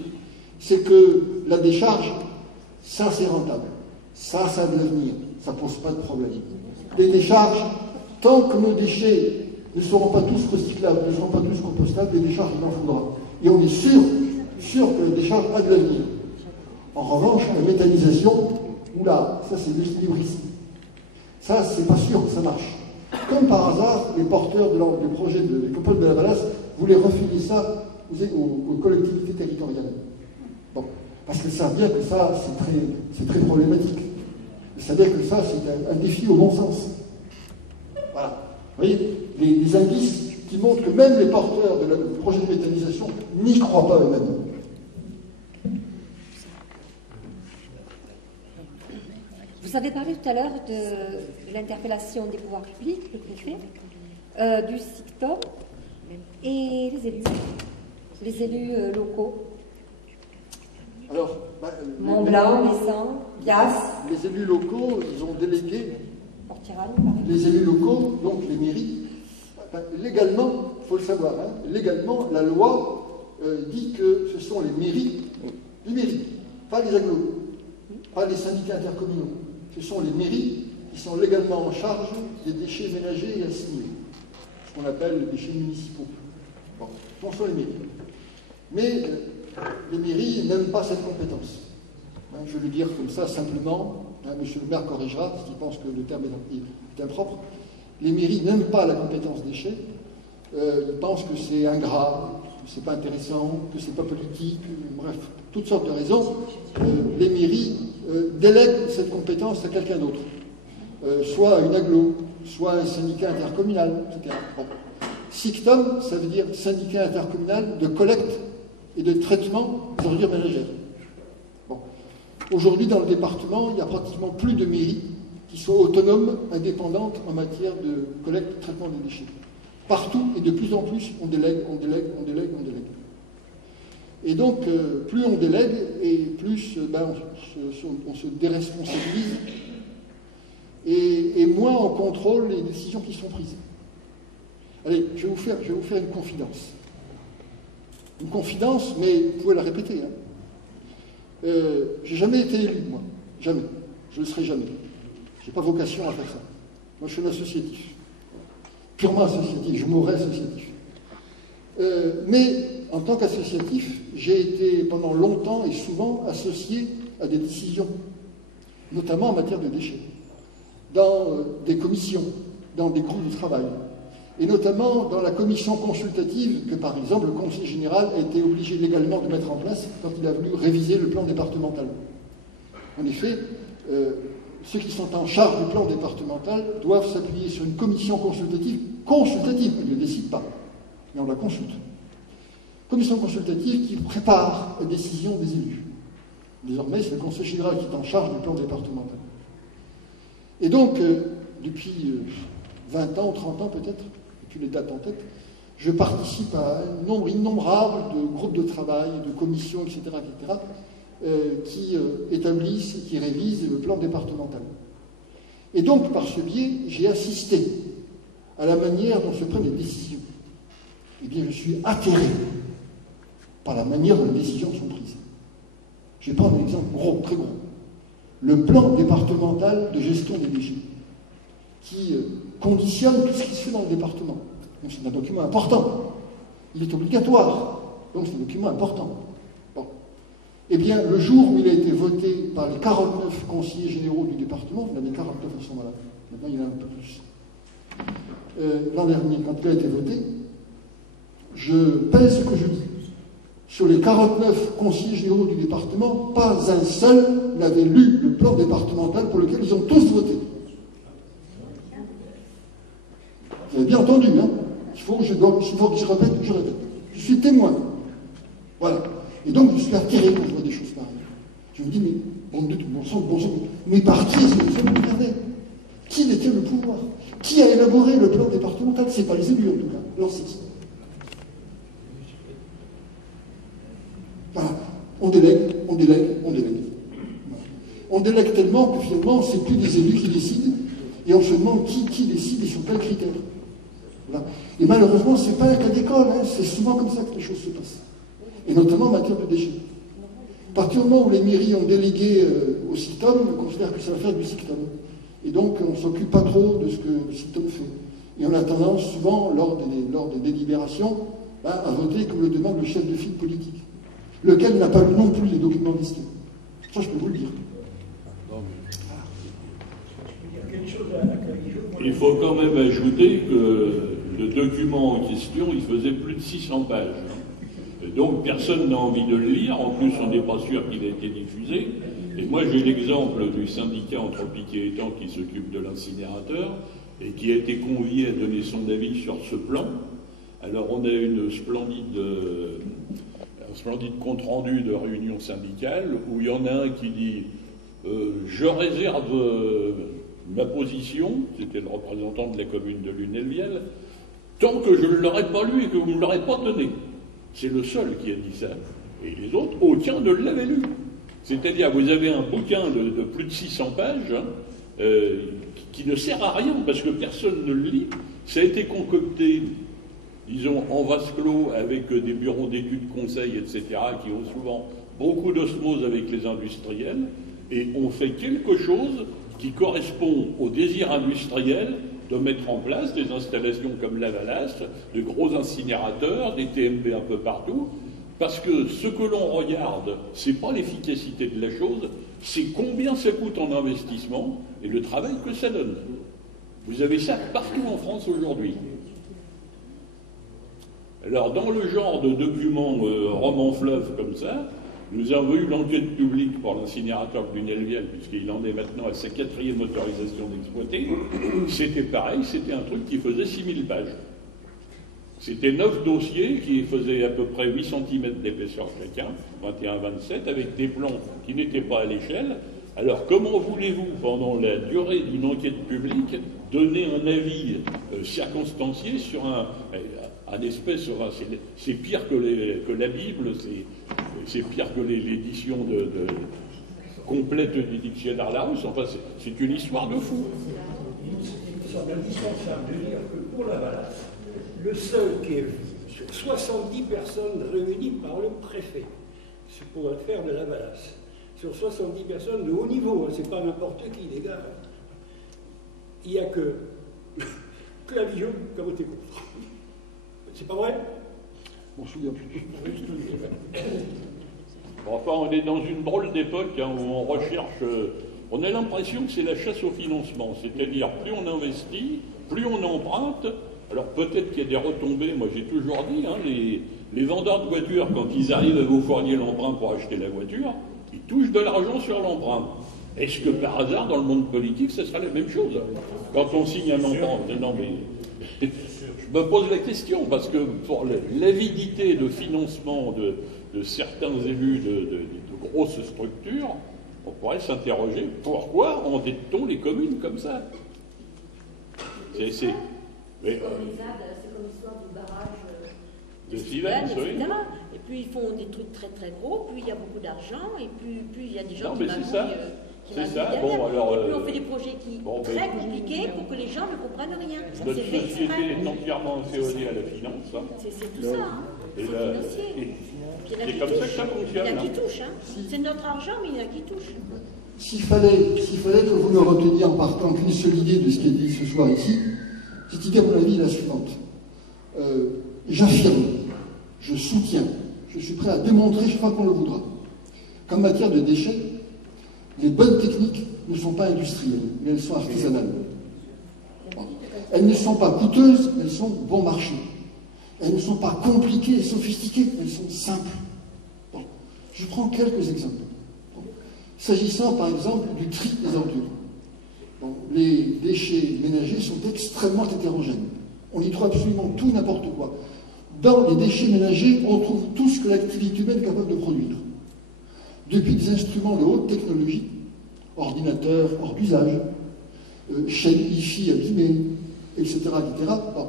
C'est que la décharge, ça c'est rentable. Ça a de l'avenir. Ça ne pose pas de problème. Les décharges, tant que nos déchets ne seront pas tous recyclables, ne seront pas tous compostables, les décharges, il en faudra. Et on est sûr que la décharge a de l'avenir. En revanche, la méthanisation, oula, ça c'est l'équilibre ici. Ça, c'est pas sûr que ça marche. Comme par hasard, les porteurs du projet des Coppole de la Valasse voulaient refiler ça aux collectivités territoriales. Bon, parce qu'ils savent bien que ça, c'est très problématique. Vous savez que ça, c'est un défi au bon sens. Voilà. Vous voyez, les indices qui montrent que même les porteurs du projet de méthanisation n'y croient pas eux-mêmes. Vous avez parlé tout à l'heure de l'interpellation des pouvoirs publics, le préfet, du SICTOM et les élus locaux. Alors, Mont-Blanc, Messan, Bias. Les élus locaux, ils ont délégué. Portirane, les élus locaux, donc les mairies. Légalement, il faut le savoir, hein, légalement, la loi dit que ce sont les mairies, pas les agglos, pas les syndicats intercommunaux. Ce sont les mairies qui sont légalement en charge des déchets ménagers et assignés, ce qu'on appelle les déchets municipaux. Bon, ce sont les mairies. Mais les mairies n'aiment pas cette compétence. Hein, je vais le dire comme ça simplement, hein, monsieur le maire corrigera s'il pense que le terme est impropre. Les mairies n'aiment pas la compétence déchets, ils pensent que c'est ingrat, que c'est pas intéressant, que c'est pas politique, bref, toutes sortes de raisons. Les mairies délèguent cette compétence à quelqu'un d'autre, soit à une agglo, soit à un syndicat intercommunal, etc. Bon. SICTOM, ça veut dire syndicat intercommunal de collecte et de traitement des ordures ménagères. Bon. Aujourd'hui, dans le département, il n'y a pratiquement plus de mairies qui soient autonomes, indépendantes en matière de collecte et de traitement des déchets. Partout, et de plus en plus, on délègue. Et donc, plus on délègue, et plus on se déresponsabilise, et moins on contrôle les décisions qui sont prises. Allez, je vais vous faire une confidence. Une confidence, mais vous pouvez la répéter. Hein. J'ai jamais été élu, moi. Jamais. Je ne le serai jamais. Je n'ai pas vocation à faire ça. Moi, je suis un associatif. Purement associatif. Je mourrai associatif. Mais, en tant qu'associatif, j'ai été pendant longtemps et souvent associé à des décisions, notamment en matière de déchets, dans des commissions, dans des groupes de travail, et notamment dans la commission consultative que, par exemple, le Conseil général a été obligé légalement de mettre en place quand il a voulu réviser le plan départemental. En effet, ceux qui sont en charge du plan départemental doivent s'appuyer sur une commission consultative, ils ne le décident pas, mais on la consulte. Commission consultative qui prépare la décision des élus. Désormais, c'est le Conseil général qui est en charge du plan départemental. Et donc, depuis 20 ans, 30 ans peut-être, depuis les dates en tête, je participe à un nombre innombrable de groupes de travail, de commissions, etc., qui établissent et qui révisent le plan départemental. Et donc, par ce biais, j'ai assisté à la manière dont se prennent les décisions. Eh bien, je suis atterré par la manière dont les décisions sont prises. Je vais prendre un exemple gros, très gros. Le plan départemental de gestion des déchets, qui conditionne tout ce qui se fait dans le département. Donc, c'est un document important. Il est obligatoire. Donc, c'est un document important. Bon. Eh bien, le jour où il a été voté par les 49 conseillers généraux du département, il y en avait 49 à ce moment-là, maintenant il y en a un peu plus. L'an dernier, quand il a été voté, je pèse ce que je dis. Sur les 49 conseillers généraux du département, pas un seul n'avait lu le plan départemental pour lequel ils ont tous voté. Vous avez bien entendu, hein? Il faut que je répète, je répète. Je suis témoin. Voilà. Et donc, je suis atterré quand je vois des choses pareilles. Je me dis, mais bon sang, mais par qui est-ce que nous sommes gouvernés? Qui détient le pouvoir? Qui a élaboré le plan départemental? C'est pas les élus, en tout cas. Alors, c'est qui? Voilà. On délègue. On délègue tellement que finalement, c'est plus des élus qui décident, et on se demande qui décide et sur quels critères. Voilà. Et malheureusement, ce n'est pas un cas d'école, hein. C'est souvent comme ça que les choses se passent. Et notamment en matière de déchets. À partir du moment où les mairies ont délégué au SICTOM, on considère que c'est l'affaire du SICTOM. Et donc, on ne s'occupe pas trop de ce que le SICTOM fait. Et on a tendance, souvent, lors des délibérations, à voter comme le demande le chef de file politique, lequel n'a pas lu non plus les documents listés. Ça, je peux vous le dire. Il faut quand même ajouter que le document en question, il faisait plus de 600 pages. Donc personne n'a envie de le lire. En plus, on n'est pas sûr qu'il ait été diffusé. Et moi, j'ai l'exemple du syndicat Anthropique et Étang qui s'occupe de l'incinérateur et qui a été convié à donner son avis sur ce plan. Alors, on a un splendide compte-rendu de réunion syndicale où il y en a un qui dit je réserve ma position, c'était le représentant de la commune de Lunel-Viel, tant que je ne l'aurais pas lu et que vous ne me l'aurez pas donné. C'est le seul qui a dit ça. Et les autres, aucun ne l'avait lu. C'est-à-dire, vous avez un bouquin de plus de 600 pages qui ne sert à rien parce que personne ne le lit. Ça a été concocté, disons, en vase clos avec des bureaux d'études conseils, etc., qui ont souvent beaucoup d'osmose avec les industriels, et on fait quelque chose qui correspond au désir industriel de mettre en place des installations comme Lavalas, de gros incinérateurs, des TMP un peu partout, parce que ce que l'on regarde, c'est pas l'efficacité de la chose, c'est combien ça coûte en investissement et le travail que ça donne. Vous avez ça partout en France aujourd'hui. Alors, dans le genre de documents roman-fleuve comme ça, nous avons eu l'enquête publique pour l'incinérateur de Lunel-Viel, puisqu'il en est maintenant à sa 4e autorisation d'exploiter. C'était pareil, c'était un truc qui faisait 6000 pages. C'était 9 dossiers qui faisaient à peu près 8 cm d'épaisseur chacun, 21-27, avec des plans qui n'étaient pas à l'échelle. Alors, comment voulez-vous, pendant la durée d'une enquête publique, donner un avis circonstancié sur un espèce... Enfin, c'est pire que la Bible, c'est pire que l'édition complète du dictionnaire Larousse. Enfin, c'est une histoire de fou. Il semble indispensable de dire que pour la Valace, le seul qui est vu sur 70 personnes réunies par le préfet, c'est pour faire de la Valace. Sur 70 personnes de haut niveau, hein, c'est pas n'importe qui, les gars. Il n'y a que Clavillon qui a voté contre. C'est pas vrai? On se souvient plus. Bon, enfin, on est dans une drôle d'époque hein, où on recherche... on a l'impression que c'est la chasse au financement. C'est-à-dire, plus on investit, plus on emprunte. Alors peut-être qu'il y a des retombées. Moi, j'ai toujours dit, hein, les vendeurs de voitures, quand ils arrivent à vous fournir l'emprunt pour acheter la voiture, ils touchent de l'argent sur l'emprunt. Est-ce que par hasard, dans le monde politique, ça sera la même chose? Quand on signe un emprunt, non mais... Je me pose la question, parce que pour l'avidité de financement de certains élus de grosses structures, on pourrait s'interroger, pourquoi endette-t-on les communes comme ça? Mais, c'est comme l'histoire du barrage de Sivens, etc. Et puis ils font des trucs très très gros, puis il y a beaucoup d'argent, et puis il y a des gens qui magouillent. C'est ça, bon alors... Et puis on fait des projets très compliqués pour que les gens ne comprennent rien. Notre société est entièrement féodée à la finance. Hein. C'est tout ça, hein. C'est financier. C'est comme ça que ça fonctionne. Il y en a qui touchent, hein. C'est notre argent, mais il y en a qui touchent. S'il fallait que vous ne reteniez en partant qu'une seule idée de ce qui est dit ce soir ici, cette idée, à mon avis, est la suivante. J'affirme, je soutiens, je suis prêt à démontrer chaque fois qu'on le voudra, qu'en matière de déchets, les bonnes techniques ne sont pas industrielles, mais elles sont artisanales. Elles ne sont pas coûteuses, elles sont bon marché. Elles ne sont pas compliquées et sophistiquées, elles sont simples. Bon. Je prends quelques exemples. Bon. S'agissant par exemple du tri des ordures. Bon. Les déchets ménagers sont extrêmement hétérogènes. On y trouve absolument tout, n'importe quoi. Dans les déchets ménagers, on trouve tout ce que l'activité humaine est capable de produire. Depuis des instruments de haute technologie, ordinateurs hors d'usage, chaînes hi-fi abîmées, etc., bon,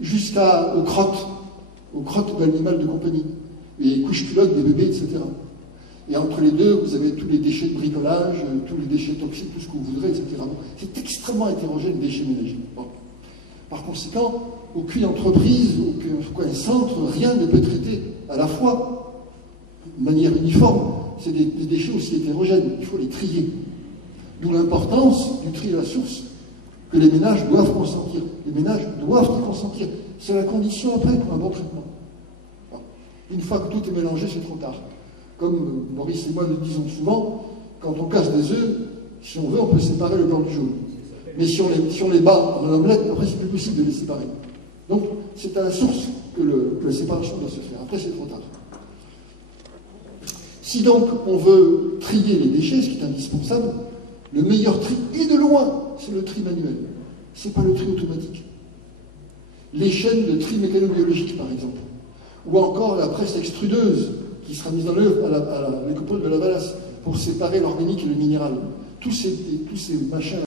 jusqu'aux crottes d'animal de compagnie, les couches culottes des bébés, etc. Et entre les deux, vous avez tous les déchets de bricolage, tous les déchets toxiques, tout ce que vous voudrez, etc. Bon, c'est extrêmement hétérogène, les déchets ménagers. Bon. Par conséquent, aucune entreprise, aucun centre, rien ne peut traiter à la fois, de manière uniforme, c'est des déchets aussi hétérogènes, il faut les trier. D'où l'importance du tri à la source que les ménages doivent consentir. Les ménages doivent y consentir. C'est la condition après pour un bon traitement. Une fois que tout est mélangé, c'est trop tard. Comme Maurice et moi le disons souvent, quand on casse des œufs, si on veut, on peut séparer le blanc du jaune. Mais si on les bat en omelette, après c'est plus possible de les séparer. Donc c'est à la source que la séparation doit se faire. Après c'est trop tard. Si donc on veut trier les déchets, ce qui est indispensable, le meilleur tri, et de loin, c'est le tri manuel. Ce n'est pas le tri automatique. Les chaînes de tri mécanobiologique, par exemple, ou encore la presse extrudeuse qui sera mise en œuvre à la nécropole de la Valasse pour séparer l'organique et le minéral. Tous ces machins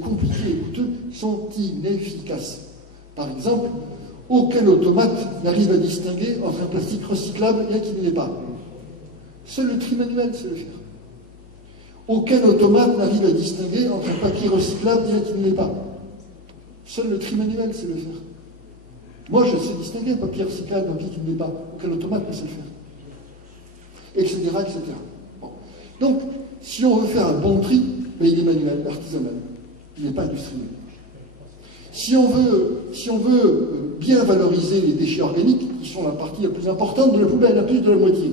compliqués et coûteux sont inefficaces. Par exemple, aucun automate n'arrive à distinguer entre un plastique recyclable et un qui ne l'est pas. Seul le tri manuel sait le faire. Aucun automate n'arrive à distinguer entre un papier recyclable et un qui ne l'est pas. Seul le tri manuel sait le faire. Moi, je sais distinguer un papier recyclable d'un papier qui ne l'est pas. Aucun automate ne sait le faire. Etc. etc. Bon. Donc, si on veut faire un bon tri, ben, il est manuel, artisanal. Il n'est pas industriel. Si on veut bien valoriser les déchets organiques, qui sont la partie la plus importante de la poubelle, à plus de la moitié,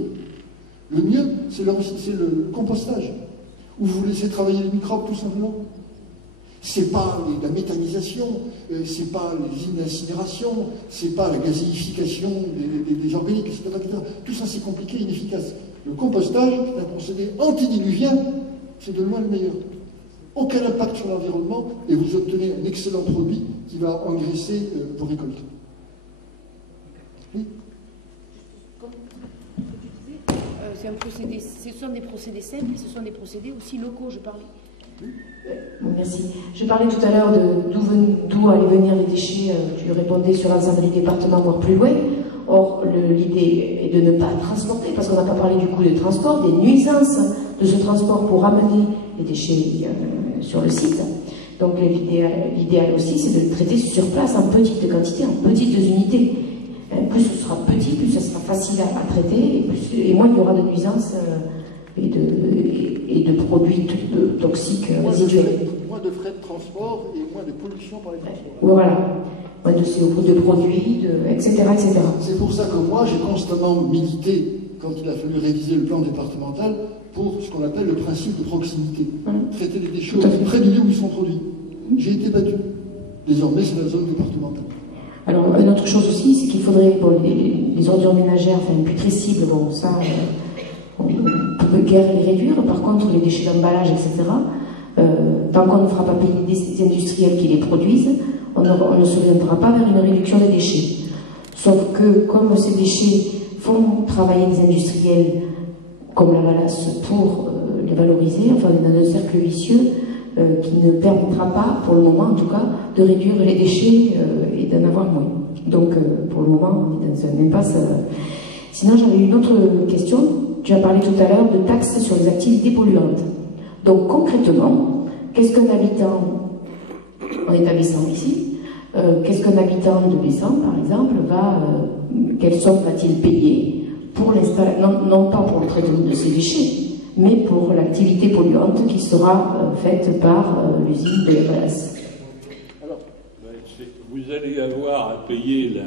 le mieux, c'est le compostage, où vous laissez travailler les microbes tout simplement. C'est pas la méthanisation, c'est pas les usines d'incinération, c'est pas la gazéification des organiques, etc., etc. Tout ça, c'est compliqué et inefficace. Le compostage, c'est un procédé antidiluvien, c'est de loin le meilleur. Aucun impact sur l'environnement et vous obtenez un excellent produit qui va engraisser vos récoltes. Oui. C'est un procédé, ce sont des procédés simples, mais ce sont des procédés aussi locaux, je parlais. Merci. Je parlais tout à l'heure d'où allaient venir les déchets. Tu répondais sur l'ensemble des départements, voire plus loin. Or, l'idée est de ne pas transporter, parce qu'on n'a pas parlé du coût de transport, des nuisances de ce transport pour ramener les déchets sur le site. Donc, l'idéal aussi, c'est de le traiter sur place en petite quantité, en petites unités. Plus ce sera petit, plus ce sera facile à traiter, et moins il y aura de nuisances et de produits toxiques résiduels. Moins de frais de transport et moins de pollution par les transports. Voilà. Moins de CO2, de produits, etc., etc. C'est pour ça que moi, j'ai constamment milité, quand il a fallu réviser le plan départemental, pour ce qu'on appelle le principe de proximité. Traiter les déchets près du lieu où ils sont produits. J'ai été battu. Désormais, c'est la zone départementale. Alors, une autre chose aussi, c'est qu'il faudrait, pour les ordures ménagères, enfin, putrescibles, bon, ça, on peut guère les réduire. Par contre, les déchets d'emballage, etc., tant qu'on ne fera pas payer des industriels qui les produisent, on ne s'orientera pas vers une réduction des déchets. Sauf que, comme ces déchets font travailler des industriels comme la Valasse pour les valoriser, enfin, on est dans un cercle vicieux qui ne permettra pas, pour le moment en tout cas, de réduire les déchets et d'en avoir moins. Donc, pour le moment, on est dans un impasse. Sinon, j'avais une autre question. Tu as parlé tout à l'heure de taxes sur les activités polluantes. Donc, concrètement, qu'est-ce qu'un habitant, en établissant ici, qu'est-ce qu'un habitant de Bessan, par exemple, quelle somme va-t-il payer pour l'installation, non pas pour le traitement de ses déchets, mais pour l'activité polluante qui sera faite par l'usine de la Valasse. Vous allez avoir à payer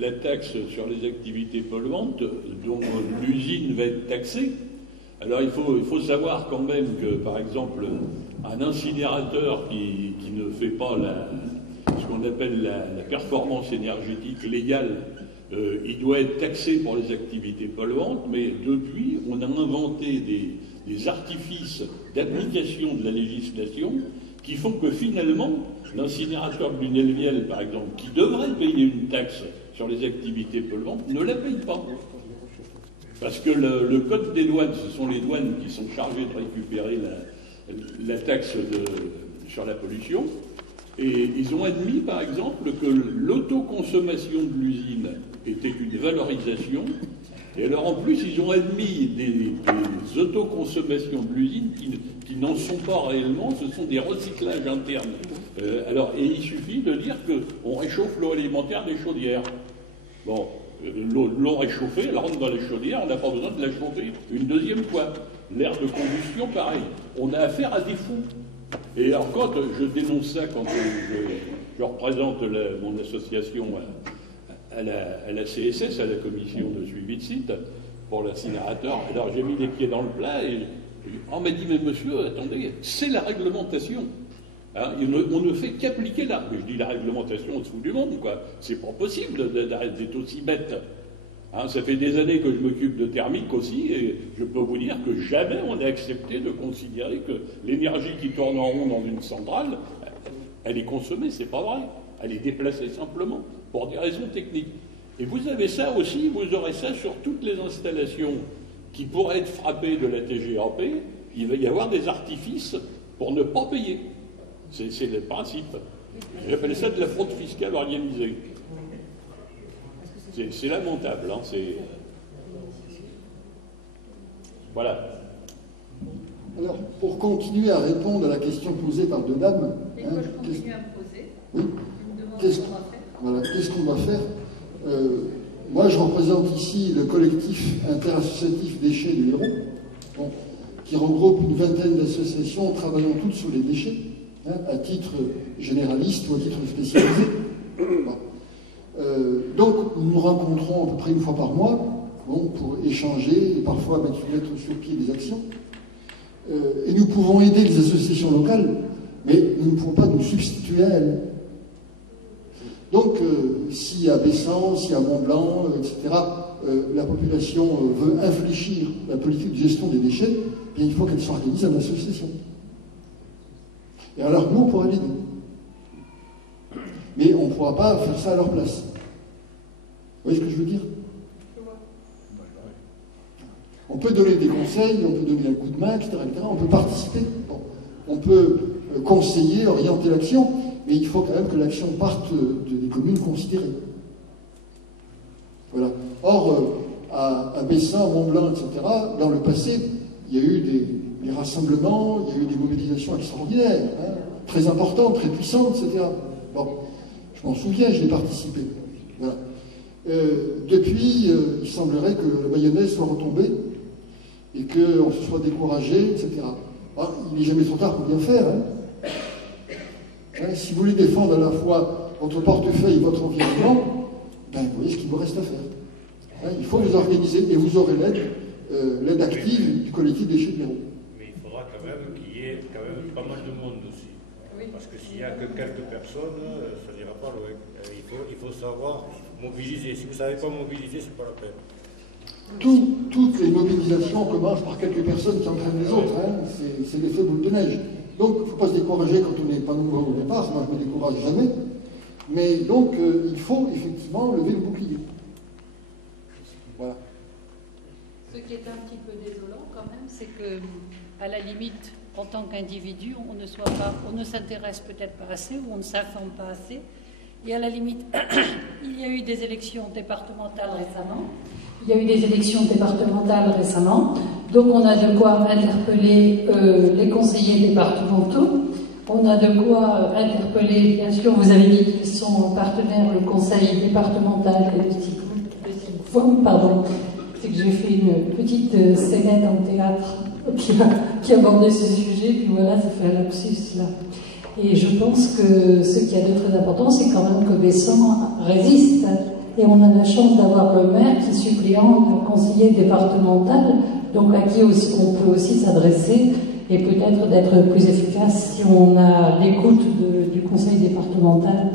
la taxe sur les activités polluantes dont l'usine va être taxée. Alors il faut savoir quand même que, par exemple, un incinérateur qui ne fait pas ce qu'on appelle la performance énergétique légale, il doit être taxé pour les activités polluantes, mais depuis, on a inventé des artifices d'application de la législation qui font que finalement, l'incinérateur de Lunel-Viel, par exemple, qui devrait payer une taxe sur les activités polluantes, ne la paye pas. Parce que le code des douanes, ce sont les douanes qui sont chargées de récupérer la taxe sur la pollution, et ils ont admis, par exemple, que l'autoconsommation de l'usine était une valorisation, et alors en plus, ils ont admis des autoconsommations de l'usine qui n'en sont pas réellement, ce sont des recyclages internes. Et il suffit de dire qu'on réchauffe l'eau alimentaire des chaudières. Bon, l'eau réchauffée, elle rentre dans les chaudières, on n'a pas besoin de la chauffer une deuxième fois. L'air de combustion, pareil. On a affaire à des fous. Et alors quand je dénonce ça, quand je représente mon association à la CSS, à la commission de suivi de site, pour l'incinérateur, alors j'ai mis les pieds dans le plat et on m'a dit, mais monsieur, attendez, c'est la réglementation. Hein, on ne fait qu'appliquer là. Mais je dis la réglementation au-dessous du monde, quoi. C'est pas possible d'être aussi bête. Hein, ça fait des années que je m'occupe de thermique aussi, et je peux vous dire que jamais on a accepté de considérer que l'énergie qui tourne en rond dans une centrale, elle est consommée, c'est pas vrai. Elle est déplacée simplement, pour des raisons techniques. Et vous avez ça aussi, vous aurez ça sur toutes les installations qui pourraient être frappées de la TGAP, il va y avoir des artifices pour ne pas payer. C'est le principe. J'appelle ça de la fraude fiscale organisée. C'est lamentable. Hein, voilà. Alors, pour continuer à répondre à la question posée par deux dames... Et que je continue à me poser. Oui. Qu'est-ce qu'on va faire? Moi, je représente ici le collectif interassociatif déchets de l'Hérault, bon, qui regroupe une vingtaine d'associations travaillant toutes sur les déchets, hein, à titre généraliste ou à titre spécialisé. Bon. Donc, nous nous rencontrons à peu près une fois par mois, bon, pour échanger et parfois mettre sur pied des actions. Et nous pouvons aider les associations locales, mais nous ne pouvons pas nous substituer à elles. Donc, si à Bessan, si à Mont-Blanc, etc., la population veut infléchir la politique de gestion des déchets, eh bien, il faut qu'elle s'organise en association. Et alors, nous, on pourra l'aider. Mais on ne pourra pas faire ça à leur place. Vous voyez ce que je veux dire? On peut donner des conseils, on peut donner un coup de main, etc. On peut participer. Bon. On peut conseiller, orienter l'action, mais il faut quand même que l'action parte des communes considérées. Voilà. Or, à Bessan, Mont-Blanc, etc., dans le passé, il y a eu des rassemblements, il y a eu des mobilisations extraordinaires, hein, très importantes, très puissantes, etc. Bon, je m'en souviens, j'y ai participé. Voilà. Depuis, il semblerait que la mayonnaise soit retombée et qu'on se soit découragé, etc. Ah, il n'est jamais trop tard pour bien faire. Hein. Hein, si vous voulez défendre à la fois votre portefeuille et votre environnement, ben, vous voyez ce qu'il vous reste à faire. Hein, il faut vous organiser et vous aurez l'aide active du collectif déchets de l'Hérault. Mais il faudra quand même qu'il y ait quand même pas mal de monde aussi. Oui. Parce que s'il n'y a que quelques personnes, ça n'ira pas loin. Il faut savoir mobiliser. Si vous ne savez pas mobiliser, ce n'est pas la peine. Toutes les mobilisations commencent par quelques personnes qui entraînent les autres. Hein. C'est l'effet boule de neige. Donc, il ne faut pas se décourager quand on n'est pas nombreux au départ. Moi, je ne me décourage jamais. Mais donc, il faut effectivement lever le bouclier. Voilà. Ce qui est un petit peu désolant quand même, c'est que, à la limite, en tant qu'individu, on ne s'intéresse peut-être pas assez ou on ne s'informe pas assez. Et à la limite, il y a eu des élections départementales récemment. Donc on a de quoi interpeller les conseillers départementaux. On a de quoi interpeller, bien sûr, vous avez dit qu'ils sont partenaires, le conseil départemental et le SIGFOM, pardon. C'est que j'ai fait une petite scénette en théâtre qui abordait ce sujet, puis voilà, ça fait un lapsus là. Et je pense que ce qui a de très important, c'est quand même que Bessan résiste. Et on a la chance d'avoir le maire qui est suppléant du conseiller départemental, donc à qui aussi, on peut aussi s'adresser et peut-être d'être plus efficace si on a l'écoute du conseil départemental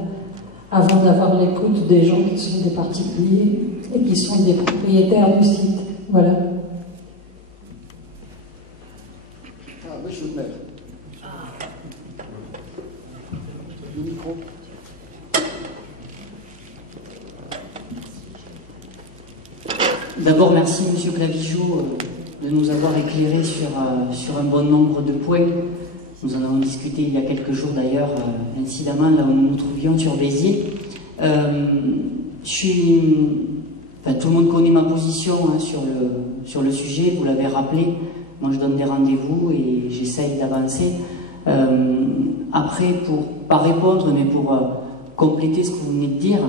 avant d'avoir l'écoute des gens qui sont des particuliers et qui sont des propriétaires du site. Voilà. Ah, monsieur le maire. Le micro. D'abord, merci Monsieur Clavigeau de nous avoir éclairé sur un bon nombre de points. Nous en avons discuté il y a quelques jours d'ailleurs, incidemment, là où nous nous trouvions sur Béziers. Tout le monde connaît ma position hein, sur le sujet, vous l'avez rappelé. Moi, je donne des rendez-vous et j'essaye d'avancer. Après, pas répondre, mais pour compléter ce que vous venez de dire,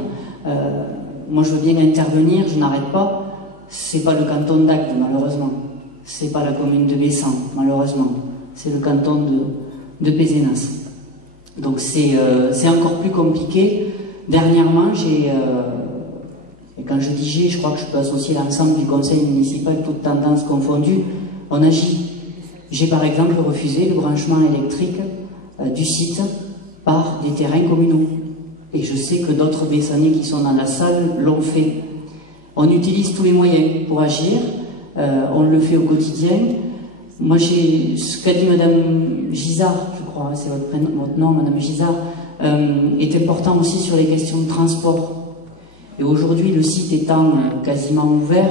moi, je veux bien intervenir, je n'arrête pas. C'est pas le canton d'Agde, malheureusement. C'est pas la commune de Bessan, malheureusement. C'est le canton de Pézenas. Donc c'est encore plus compliqué. Dernièrement, et quand je dis je crois que je peux associer l'ensemble du conseil municipal, toutes tendances confondues, on agit. J'ai par exemple refusé le branchement électrique du site par des terrains communaux. Et je sais que d'autres Bessanais qui sont dans la salle l'ont fait. On utilise tous les moyens pour agir, on le fait au quotidien. Moi, ce qu'a dit Madame Gisard, je crois, c'est votre nom, Madame Gisard, est important aussi sur les questions de transport. Et aujourd'hui, le site étant quasiment ouvert,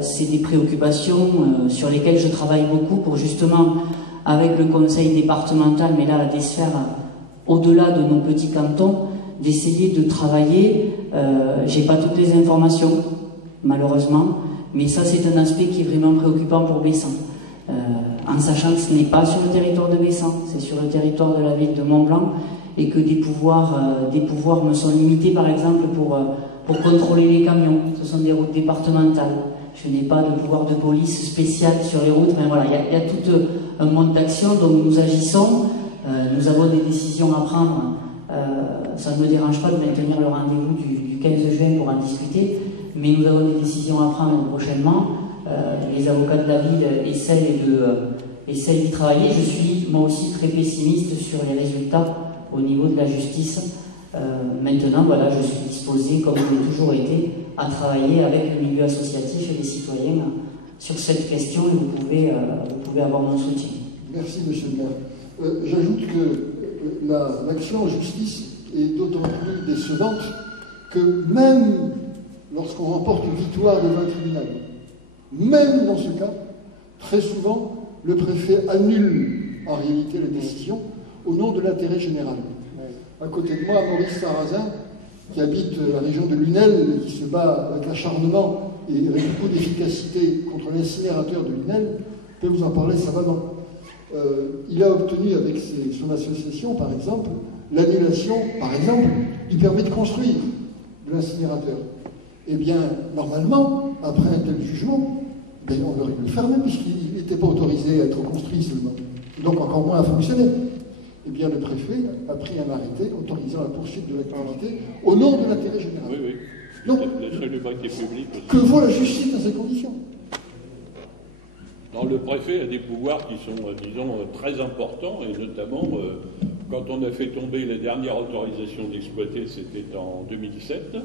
c'est des préoccupations sur lesquelles je travaille beaucoup pour justement, avec le conseil départemental, mais là à des sphères au-delà de nos petits cantons, d'essayer de travailler. J'ai pas toutes les informations, malheureusement, mais ça c'est un aspect qui est vraiment préoccupant pour Bessan. En sachant que ce n'est pas sur le territoire de Bessan, c'est sur le territoire de la ville de Mont-Blanc, et que des pouvoirs me sont limités, par exemple, pour contrôler les camions. Ce sont des routes départementales. Je n'ai pas de pouvoir de police spécial sur les routes, mais voilà, il y a tout un monde d'actions, donc nous agissons, nous avons des décisions à prendre. Ça ne me dérange pas de maintenir le rendez-vous du 15 juin pour en discuter, mais nous avons des décisions à prendre prochainement. Les avocats de la ville essayent d'y travailler. Je suis moi aussi très pessimiste sur les résultats au niveau de la justice. Maintenant, voilà, je suis disposé, comme je l'ai toujours été, à travailler avec le milieu associatif et les citoyens sur cette question, et vous pouvez avoir mon soutien. Merci, monsieur le maire. J'ajoute que l'action en justice est d'autant plus décevante que même lorsqu'on remporte une victoire devant un tribunal, même dans ce cas, très souvent, le préfet annule en réalité la décision au nom de l'intérêt général. À côté de moi, Maurice Sarrazin, qui habite la région de Lunel, et qui se bat avec acharnement et avec beaucoup d'efficacité contre l'incinérateur de Lunel, peut vous en parler savamment. Il a obtenu avec son association, par exemple, l'annulation, par exemple, du permis de construire de l'incinérateur. Eh bien, normalement, après un tel jugement, ben, on aurait pu le fermer puisqu'il n'était pas autorisé à être construit seulement. Donc encore moins à fonctionner. Eh bien, le préfet a pris un arrêté autorisant la poursuite de l'activité au nom de l'intérêt général. Oui, oui. Donc, la salubrité publique aussi. Que vaut la justice dans ces conditions? Non, le préfet a des pouvoirs qui sont, disons, très importants, et notamment, quand on a fait tomber la dernière autorisation d'exploiter, c'était en 2007,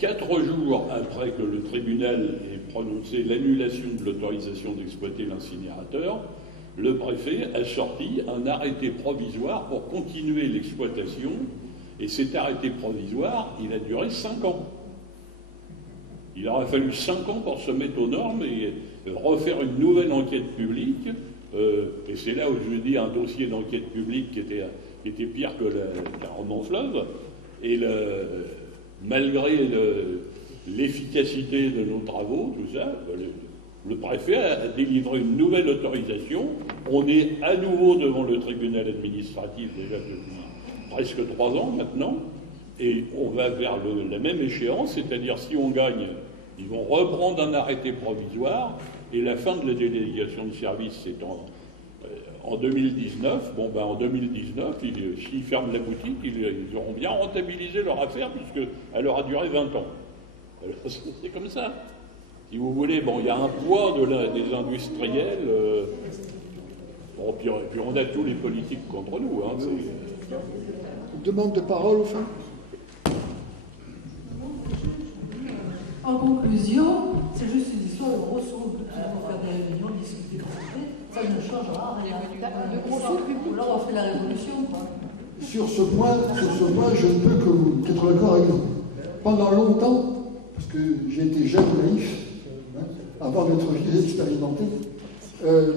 4 jours après que le tribunal ait prononcé l'annulation de l'autorisation d'exploiter l'incinérateur, le préfet a sorti un arrêté provisoire pour continuer l'exploitation, et cet arrêté provisoire, il a duré 5 ans. Il aura fallu 5 ans pour se mettre aux normes et refaire une nouvelle enquête publique, et c'est là où je dis un dossier d'enquête publique qui était pire qu'un roman fleuve, et malgré l'efficacité de nos travaux, tout ça, le préfet a délivré une nouvelle autorisation. On est à nouveau devant le tribunal administratif déjà depuis presque 3 ans maintenant, et on va vers la même échéance, c'est-à-dire si on gagne, ils vont reprendre un arrêté provisoire, et la fin de la délégation de service, c'est en 2019. Bon, ben en 2019, s'ils ferment la boutique, ils auront bien rentabilisé leur affaire, puisqu'elle aura duré 20 ans. Alors, c'est comme ça. Si vous voulez, bon, il y a un poids des industriels, bon, puis on a tous les politiques contre nous. Hein, Demande de parole, au fond. En conclusion, c'est juste une histoire de ressources. On va faire des réunions, discuter, ça ne changera rien. Là, on fait la révolution. Sur ce point, je ne peux qu'être d'accord avec vous. Pendant longtemps, parce que j'ai été jeune naïf, avant d'être expérimenté,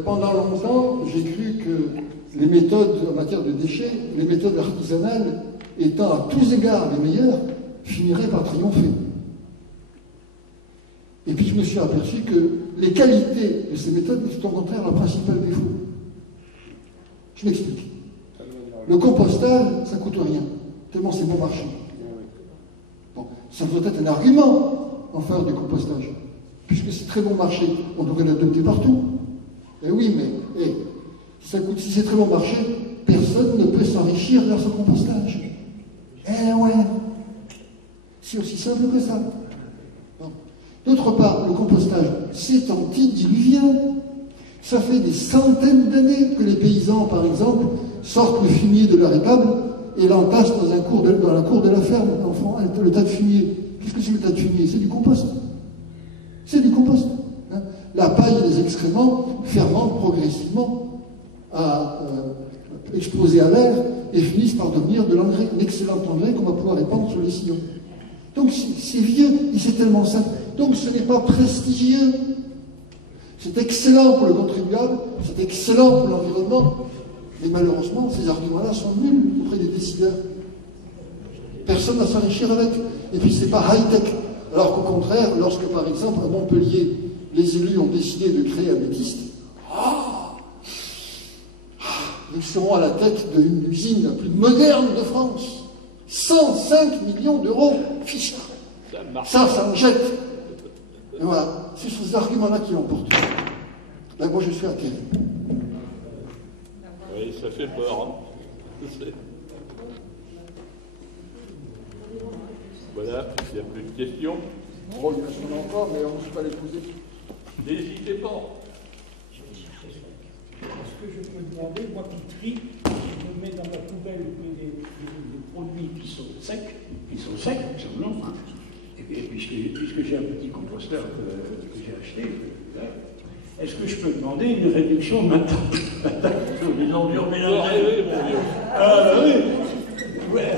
pendant longtemps, j'ai cru que les méthodes en matière de déchets, les méthodes artisanales, étant à tous égards les meilleures, finiraient par triompher. Et puis je me suis aperçu que les qualités de ces méthodes sont au contraire leur principal défaut. Je m'explique. Le compostage, ça ne coûte rien, tellement c'est bon marché. Bon, ça doit être un argument en faveur du compostage. Puisque c'est très bon marché, on devrait l'adopter partout. Eh oui, mais si c'est très bon marché, personne ne peut s'enrichir grâce au compostage. Eh ouais, c'est aussi simple que ça. Bon. D'autre part, le compostage, c'est antidiluvien. Ça fait des centaines d'années que les paysans, par exemple, sortent le fumier de leur étable et l'entassent dans la cour de la ferme, le tas de fumier. Qu'est-ce que c'est que le tas de fumier? C'est du compost. C'est du compost. Hein. La paille et les excréments fermentent progressivement exposés à l'air et finissent par devenir de l'engrais, l'excellent engrais qu'on va pouvoir répandre sur les sillons. Donc c'est vieux et c'est tellement simple. Donc ce n'est pas prestigieux. C'est excellent pour le contribuable, c'est excellent pour l'environnement, mais malheureusement, ces arguments-là sont nuls auprès des décideurs. Personne ne va s'enrichir avec. Et puis c'est pas high-tech. Alors qu'au contraire, lorsque par exemple à Montpellier, les élus ont décidé de créer un Métiste, nous serons à la tête d'une usine la plus moderne de France. 105 millions d'euros, fichtre. Ça en jette. Et voilà, c'est ces arguments-là qui l'emportent. Là, moi, je suis atterré. Oui, ça fait peur. Hein. Voilà, il n'y a plus de questions. Bon, il y en a encore, mais on ne peut pas les poser. N'hésitez pas. Est-ce que je peux demander, moi qui trie, je mets dans la poubelle des produits qui sont secs, tout simplement, hein. Et puisque j'ai un petit composteur que j'ai acheté, est-ce que je peux demander une réduction maintenant sur les ordures mélangées? Ah oui. Ouais.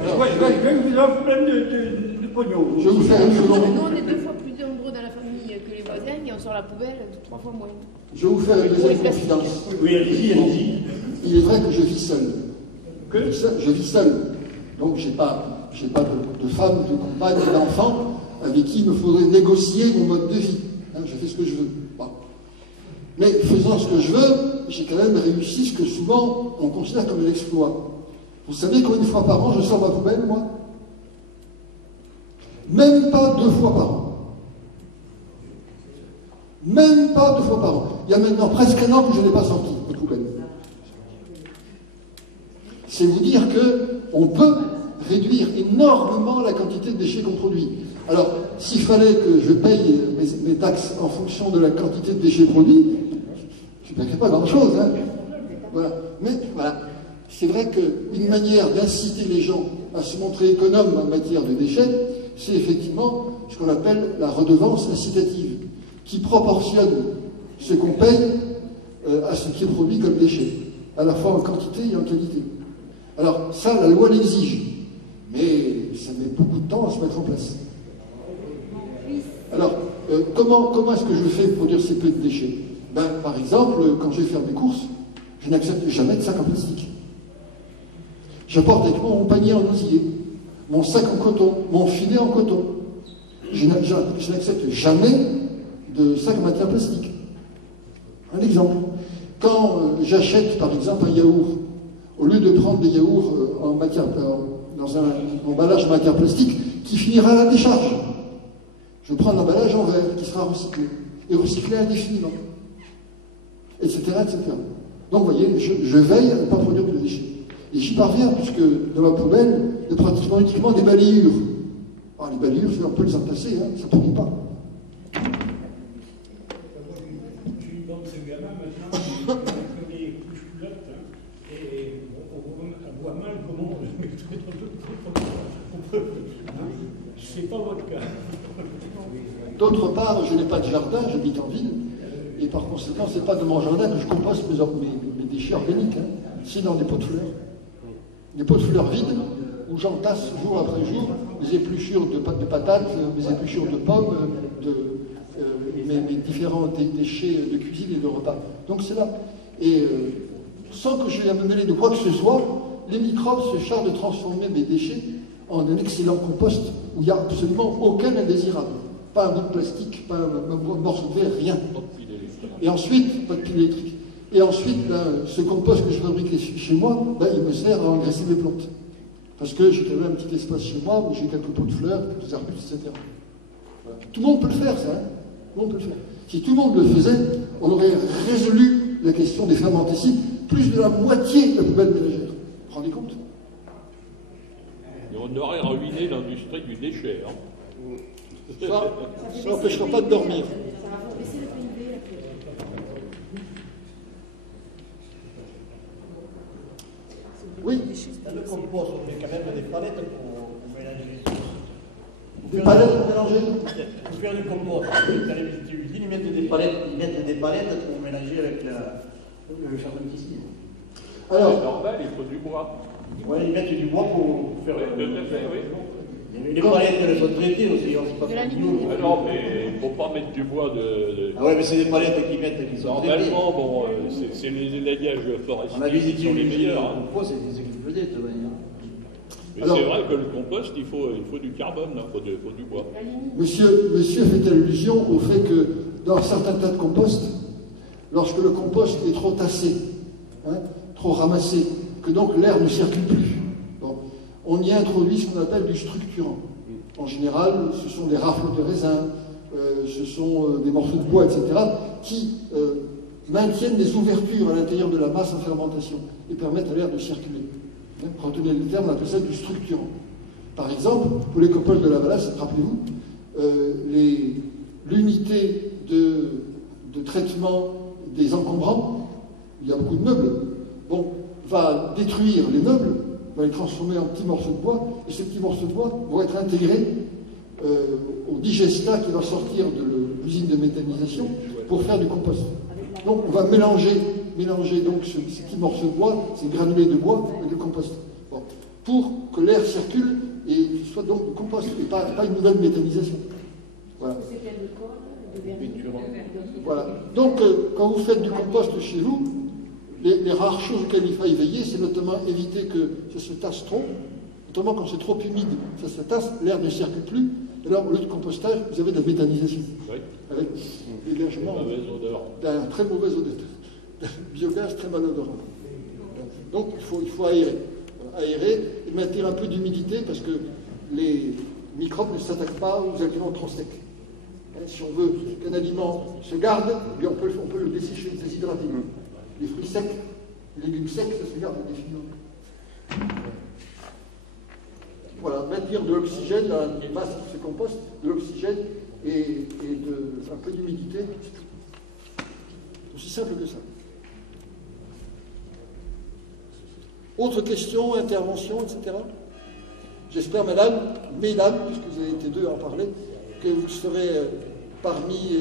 Vous avez un problème de pognon. Je vous fais un second. Nous, on est 2 fois plus nombreux dans la famille que les voisins et on sort la poubelle 3 fois moins. Je vais vous faire une deuxième confidence. Oui, allez-y. Il est vrai que je vis seul. Je vis seul. Donc, je n'ai pas de femme, de compagne, d'enfant avec qui il me faudrait négocier mon mode de vie. Hein, je fais ce que je veux. Bon. Mais faisant ce que je veux, j'ai quand même réussi ce que souvent on considère comme un exploit. Vous savez combien de fois par an je sors ma poubelle, moi? Même pas 2 fois par an. Même pas 2 fois par an. Il y a maintenant presque 1 an que je n'ai pas sorti ma poubelle. C'est vous dire qu'on peut réduire énormément la quantité de déchets qu'on produit. Alors, s'il fallait que je paye mes taxes en fonction de la quantité de déchets produits, je ne paierais pas grand-chose. Hein. Voilà. Mais voilà, c'est vrai qu'une manière d'inciter les gens à se montrer économes en matière de déchets, c'est effectivement ce qu'on appelle la redevance incitative, qui proportionne ce qu'on paye à ce qui est produit comme déchet, à la fois en quantité et en qualité. Alors ça, la loi l'exige, mais ça met beaucoup de temps à se mettre en place. Alors, comment est-ce que je fais pour produire ces peu de déchets? Par exemple, quand je vais faire mes courses, je n'accepte jamais de sac en plastique. J'apporte avec moi mon panier en osier, mon sac en coton, mon filet en coton. Je n'accepte jamais de sac en matière plastique. Un exemple. Quand j'achète, par exemple, un yaourt, au lieu de prendre des yaourts dans un emballage en matière plastique qui finira à la décharge, je prends l'emballage en verre qui sera recyclé, et recyclé indéfiniment, etc., etc. Donc, vous voyez, je veille à ne pas produire de déchets. Et j'y parviens, puisque dans ma poubelle, il y a pratiquement uniquement des balayures. Alors, les balayures, on peut les emplacer, hein, ça ne produit pas. J'ai une bande de gamins maintenant qui des couches culottes et on voit mal comment on le mettrait dans d'autres. C'est pas votre cas. D'autre part, je n'ai pas de jardin, j'habite en ville, et par conséquent, ce n'est pas de mon jardin que je composte mes déchets organiques. Hein. C'est dans des pots de fleurs. Des pots de fleurs vides, où j'entasse jour après jour mes épluchures de patates, mes épluchures de pommes, mes différents déchets de cuisine et de repas. Donc c'est là. Et sans que je aie à me mêler de quoi que ce soit, les microbes se chargent de transformer mes déchets en un excellent compost où il n'y a absolument aucun indésirable. Pas un bout de plastique, pas un morceau de verre, rien. Et ensuite, pas de pile électrique. Et ensuite, ce compost que je fabrique chez moi, il me sert à engraisser mes plantes. Parce que j'ai quand même un petit espace chez moi où j'ai quelques pots de fleurs, quelques arbustes, etc. Voilà. Tout le monde peut le faire, ça. Hein. Tout le monde peut le faire. Si tout le monde le faisait, on aurait résolu la question des fermenticides, plus de la moitié de la poubelle ménagère. Vous vous rendez compte? Et on aurait ruiné l'industrie du déchet. Hein. Ça n'empêchera pas de dormir. Oui. Dans le compost, on met quand même des palettes pour mélanger. Des palettes pour mélanger? Pour faire du compost, quand les usines, ils mettent des palettes pour mélanger avec le charpentier. Alors, c'est normal, il faut du bois. Oui, ils mettent du bois pour faire. Oui, tout à fait, oui. Les palettes, elles sont traitées aussi, on ne sait pas faire du bois. Non, mais il ne faut pas mettre du bois de. Ah ouais, mais c'est des palettes qui mettent, qui sont traitées. Normalement, bon, c'est les élaguages forestiers qui sont les meilleurs. Le compost, c'est ce qu'ils faisaient, de toute manière. Mais c'est vrai que le compost, il faut du carbone, il faut du bois. Monsieur fait allusion au fait que dans certains tas de compost, lorsque le compost est trop tassé, trop ramassé, que donc l'air ne circule plus, bon, on y introduit ce qu'on appelle du structurant. En général, ce sont des rafles de raisin, ce sont des morceaux de bois, etc., qui maintiennent des ouvertures à l'intérieur de la masse en fermentation et permettent à l'air de circuler. Retenez le terme, on appelle ça du structurant. Par exemple, pour les copoles de la Valasse, rappelez-vous, l'unité de traitement des encombrants, il y a beaucoup de meubles, va détruire les meubles, va les transformer en petits morceaux de bois, et ces petits morceaux de bois vont être intégrés au digestat qui va sortir de l'usine de méthanisation pour faire du compost. Donc on va mélanger donc ces petits morceaux de bois, ces granulés de bois avec le compost. Bon. Pour que l'air circule et qu'il soit donc du compost et pas une nouvelle méthanisation. Voilà. Voilà. Donc quand vous faites du compost chez vous, les rares choses auxquelles il faille veiller, c'est notamment éviter que ça se tasse trop. Notamment quand c'est trop humide, ça se tasse, l'air ne circule plus. Et alors, au lieu de compostage, vous avez de la méthanisation. Oui. Avec l'hébergement d'un très mauvais odeur. Biogaz très malodorant. Donc il faut aérer. Aérer et maintenir un peu d'humidité parce que les microbes ne s'attaquent pas aux aliments trop secs. Si on veut qu'un aliment se garde, on peut le dessécher, le déshydrater. Les fruits secs, les légumes secs, ça se garde indéfiniment. Voilà, maintenir de l'oxygène dans les masses qui se compostent, de l'oxygène et un peu d'humidité, c'est tout. Aussi simple que ça. Autre question, intervention, etc. J'espère, mesdames, puisque vous avez été deux à en parler, que vous serez parmi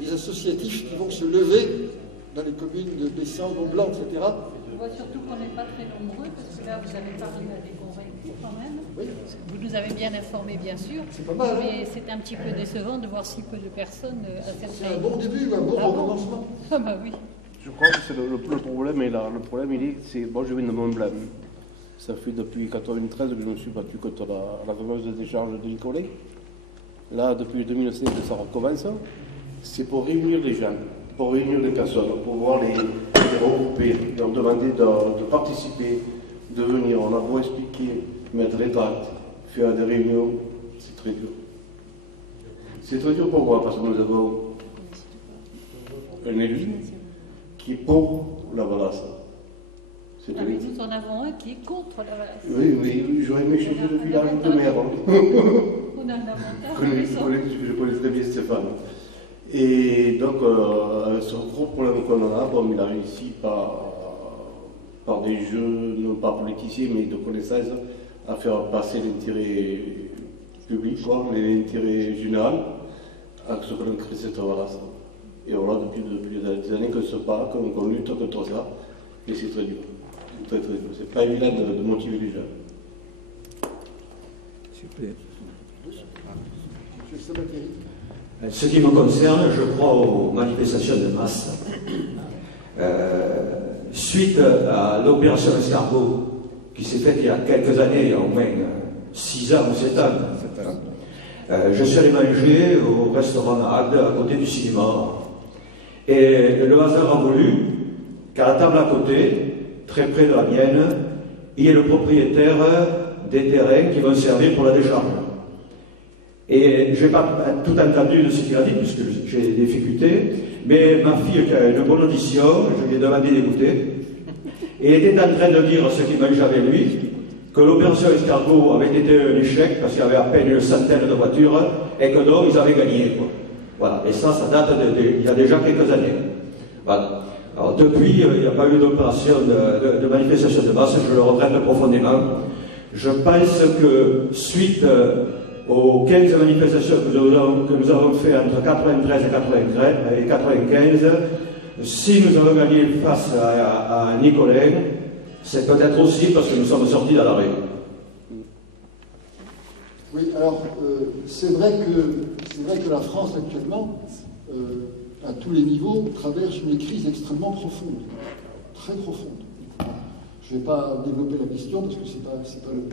les associatifs qui vont se lever dans les communes de Bessan, Mont-Blanc, etc. Je vois surtout qu'on n'est pas très nombreux, parce que là, vous avez parlé à des convaincus quand même. Oui. Vous nous avez bien informés, bien sûr. C'est pas mal. Mais c'est un petit peu décevant de voir si peu de personnes à cette C'est un bon début, un bon recommencement. Ah bah oui. Je crois que c'est le problème est là. Le problème, moi je viens de Mont-Blanc. Ça fait depuis 1993 que je me suis battu contre la fameuse décharge de Nicolet. Là, depuis 2016, ça recommence. C'est pour réunir des gens, pour réunir des personnes, pour voir les regrouper, leur demander de participer, de venir. On a beau expliquer, mettre les tracts, faire des réunions, c'est très dur. C'est très dur pour moi parce que nous avons un élu qui est pour la Valasse. Ah oui, nous en avons un qui est contre la Valasse. Oui, j'aurais aimé changer de village de maire. On a un avantage. Je connais très bien Stéphane. Et donc, ce gros problème qu'on a, il a réussi par des jeux, non pas politiciens, mais de connaissances, à faire passer l'intérêt public, l'intérêt général, à ce qu'on crée cette Valasse. Et voilà, depuis des années qu'on se bat, qu'on lutte contre ça, et c'est très dur. C'est très très dur. C'est pas évident de motiver les gens. Super. Ce qui me concerne, je crois aux manifestations de masse. Suite à l'opération Escargot, qui s'est faite il y a quelques années, il y a au moins 6 ans ou 7 ans, je suis allé manger au restaurant Agde, à côté du cinéma. Et le hasard a voulu qu'à la table à côté, très près de la mienne, il y ait le propriétaire des terrains qui vont servir pour la décharge. Et je n'ai pas tout entendu de ce qu'il a dit, puisque j'ai des difficultés, mais ma fille, qui a une bonne audition, je lui ai demandé d'écouter, et elle était en train de dire ce qu'il mangeait avec lui, que l'opération Escargot avait été un échec, parce qu'il y avait à peine une centaine de voitures, et que donc ils avaient gagné, quoi. Voilà, et ça date il y a déjà quelques années. Voilà. Alors depuis, il n'y a pas eu d'opération de manifestation de masse, je le regrette profondément. Je pense que suite aux 15 manifestations que nous avons fait entre 93 et 95, si nous avons gagné face à Nicolin, c'est peut-être aussi parce que nous sommes sortis dans la rue. Oui, alors c'est vrai que la France actuellement, à tous les niveaux, traverse une crise extrêmement profonde, très profonde. Je ne vais pas développer la question parce que ce n'est pas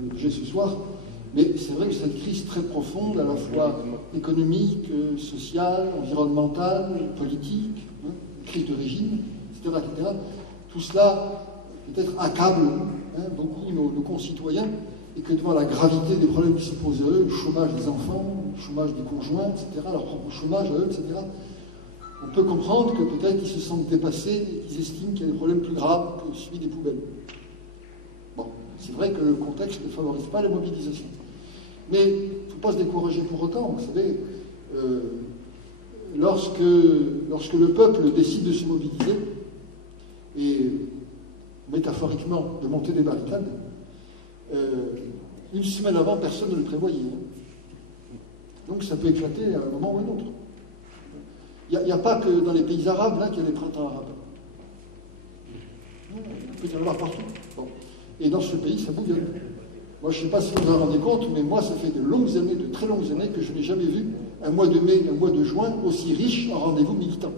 l'objet ce soir, mais c'est vrai que cette crise très profonde, à la fois économique, sociale, environnementale, politique, crise de régime, etc., tout cela peut-être accable beaucoup nos concitoyens, et que devant la gravité des problèmes qui se posent à eux, le chômage des enfants, le chômage des conjoints, etc., leur propre chômage à eux, etc., on peut comprendre que peut-être ils se sentent dépassés et qu'ils estiment qu'il y a des problèmes plus graves que celui des poubelles. Bon, c'est vrai que le contexte ne favorise pas la mobilisation. Mais il ne faut pas se décourager pour autant. Vous savez, lorsque le peuple décide de se mobiliser, et métaphoriquement de monter des barricades, une semaine avant, personne ne le prévoyait. Donc ça peut éclater à un moment ou à un autre. Il n'y a pas que dans les pays arabes qu'il y a des printemps arabes. Il peut y en avoir partout. Bon. Et dans ce pays, ça bouillonne. Moi, je ne sais pas si vous vous en rendez compte, mais moi, ça fait de longues années, de très longues années, que je n'ai jamais vu un mois de mai, un mois de juin aussi riche en rendez-vous militants.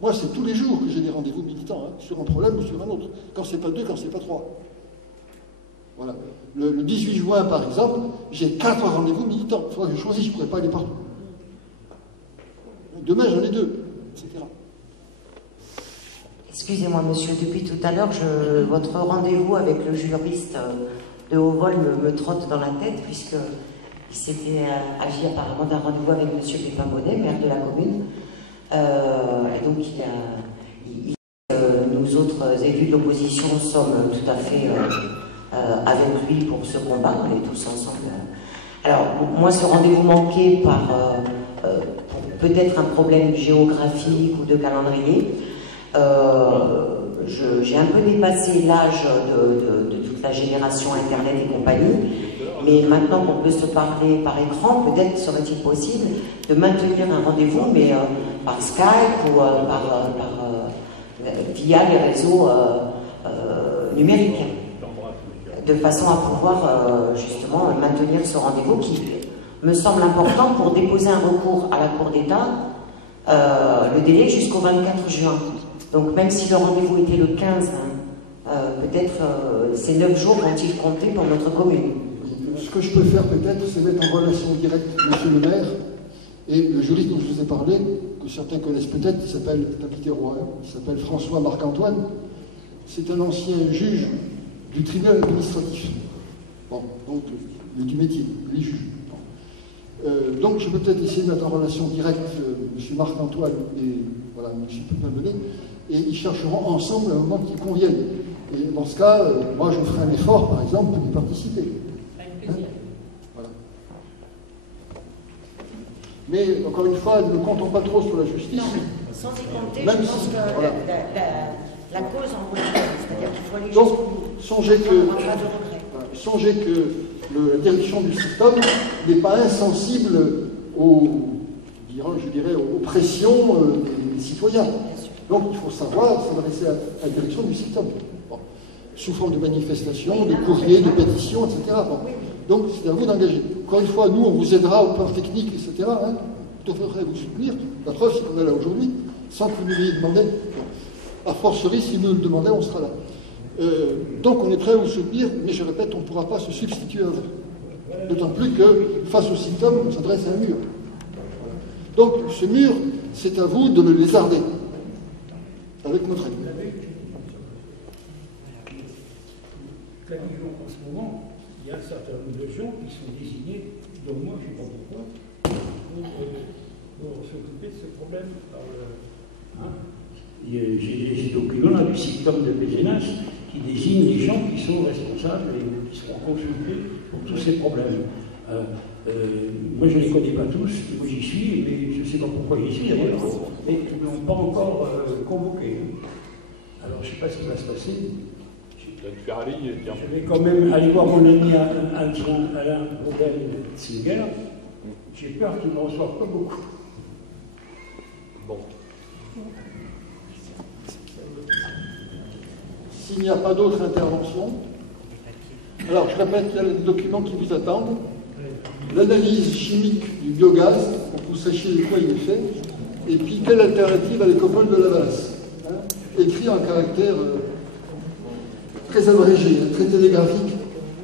Moi, c'est tous les jours que j'ai des rendez-vous militants, sur un problème ou sur un autre. Quand c'est pas 2, quand c'est pas 3. Voilà. Le 18 juin, par exemple, j'ai 4 rendez-vous militants. Il faudra que je choisisse, je ne pourrais pas aller partout. Demain, j'en ai 2, etc. Excusez-moi, monsieur, depuis tout à l'heure, votre rendez-vous avec le juriste de Haut-Vol me trotte dans la tête, puisqu'il s'était agi apparemment d'un rendez-vous avec monsieur Pépin Bonnet, maire de la commune. Et donc, nous autres élus de l'opposition sommes tout à fait avec lui pour ce combat, on est tous ensemble. Alors, moi, ce rendez-vous manqué par peut-être un problème géographique ou de calendrier, j'ai un peu dépassé l'âge de toute la génération Internet et compagnie, mais maintenant qu'on peut se parler par écran, peut-être serait-il possible de maintenir un rendez-vous, mais par Skype ou via les réseaux numériques, de façon à pouvoir justement maintenir ce rendez-vous qui me semble important pour déposer un recours à la Cour d'État, le délai jusqu'au 24 juin. Donc même si le rendez-vous était le 15, peut-être ces 9 jours vont-ils compter pour notre commune. Ce que je peux faire peut-être, c'est mettre en relation directe monsieur le maire et le juriste dont je vous ai parlé, que certains connaissent peut-être, il s'appelle Tapité-Roi, il s'appelle François Marc-Antoine. C'est un ancien juge du tribunal administratif. Bon, donc du métier, les juges. Donc je peux peut-être essayer de mettre en relation directe M. Marc-Antoine et voilà, M. Pépin Bonnet, et ils chercheront ensemble un moment qui convienne. Et dans ce cas, moi je ferai un effort, par exemple, pour y participer. Voilà. Mais encore une fois, ne comptons pas trop sur la justice. Non, sans y compter, même je pense que voilà. la cause en revient, c'est-à-dire qu'il faut aller donc, jusqu'au songez que la direction du SICTOM n'est pas insensible aux pressions des citoyens. Donc il faut savoir s'adresser à la direction du SICTOM. Bon. Sous forme de manifestations, de courriers, de pétitions, etc. Bon. Donc c'est à vous d'engager. Encore une fois, nous, on vous aidera au plan technique, etc. Tout devrait vous soutenir. La preuve, c'est qu'on est là aujourd'hui, sans que vous nous l'ayez demandé. Bon. A fortiori, si nous le demandez, on sera là. Donc on est prêt à vous soutenir, mais je répète, on ne pourra pas se substituer à vous. D'autant plus que, face au symptôme, on s'adresse à un mur. Donc ce mur, c'est à vous de me lézarder, avec notre aide. En ce moment, il y a un certain nombre de gens qui sont désignés, dont moi, je ne sais pas pourquoi, pour s'occuper de ce problème. J'ai des documents là, du symptôme de Pézenas qui désignent les gens qui sont responsables et qui seront consultés pour tous ces problèmes. Moi, je ne les connais pas tous, moi j'y suis, mais je ne sais pas pourquoi j'y suis d'ailleurs, mais ils ne m'ont pas encore convoqué. Alors, je ne sais pas ce qui va se passer. Ferrari, tiens. Je vais quand même aller voir mon ami Alain Robert-Singer. J'ai peur qu'il ne me reçoive pas beaucoup. Bon. S'il n'y a pas d'autres interventions, alors je répète, il y a les documents qui vous attendent. L'analyse chimique du biogaz, pour que vous sachiez de quoi il est fait, et puis quelle alternative à l'écopole de la Valasse, hein, écrit en caractère très abrégé, très télégraphique.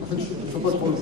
En fait, je ne fais pas trop le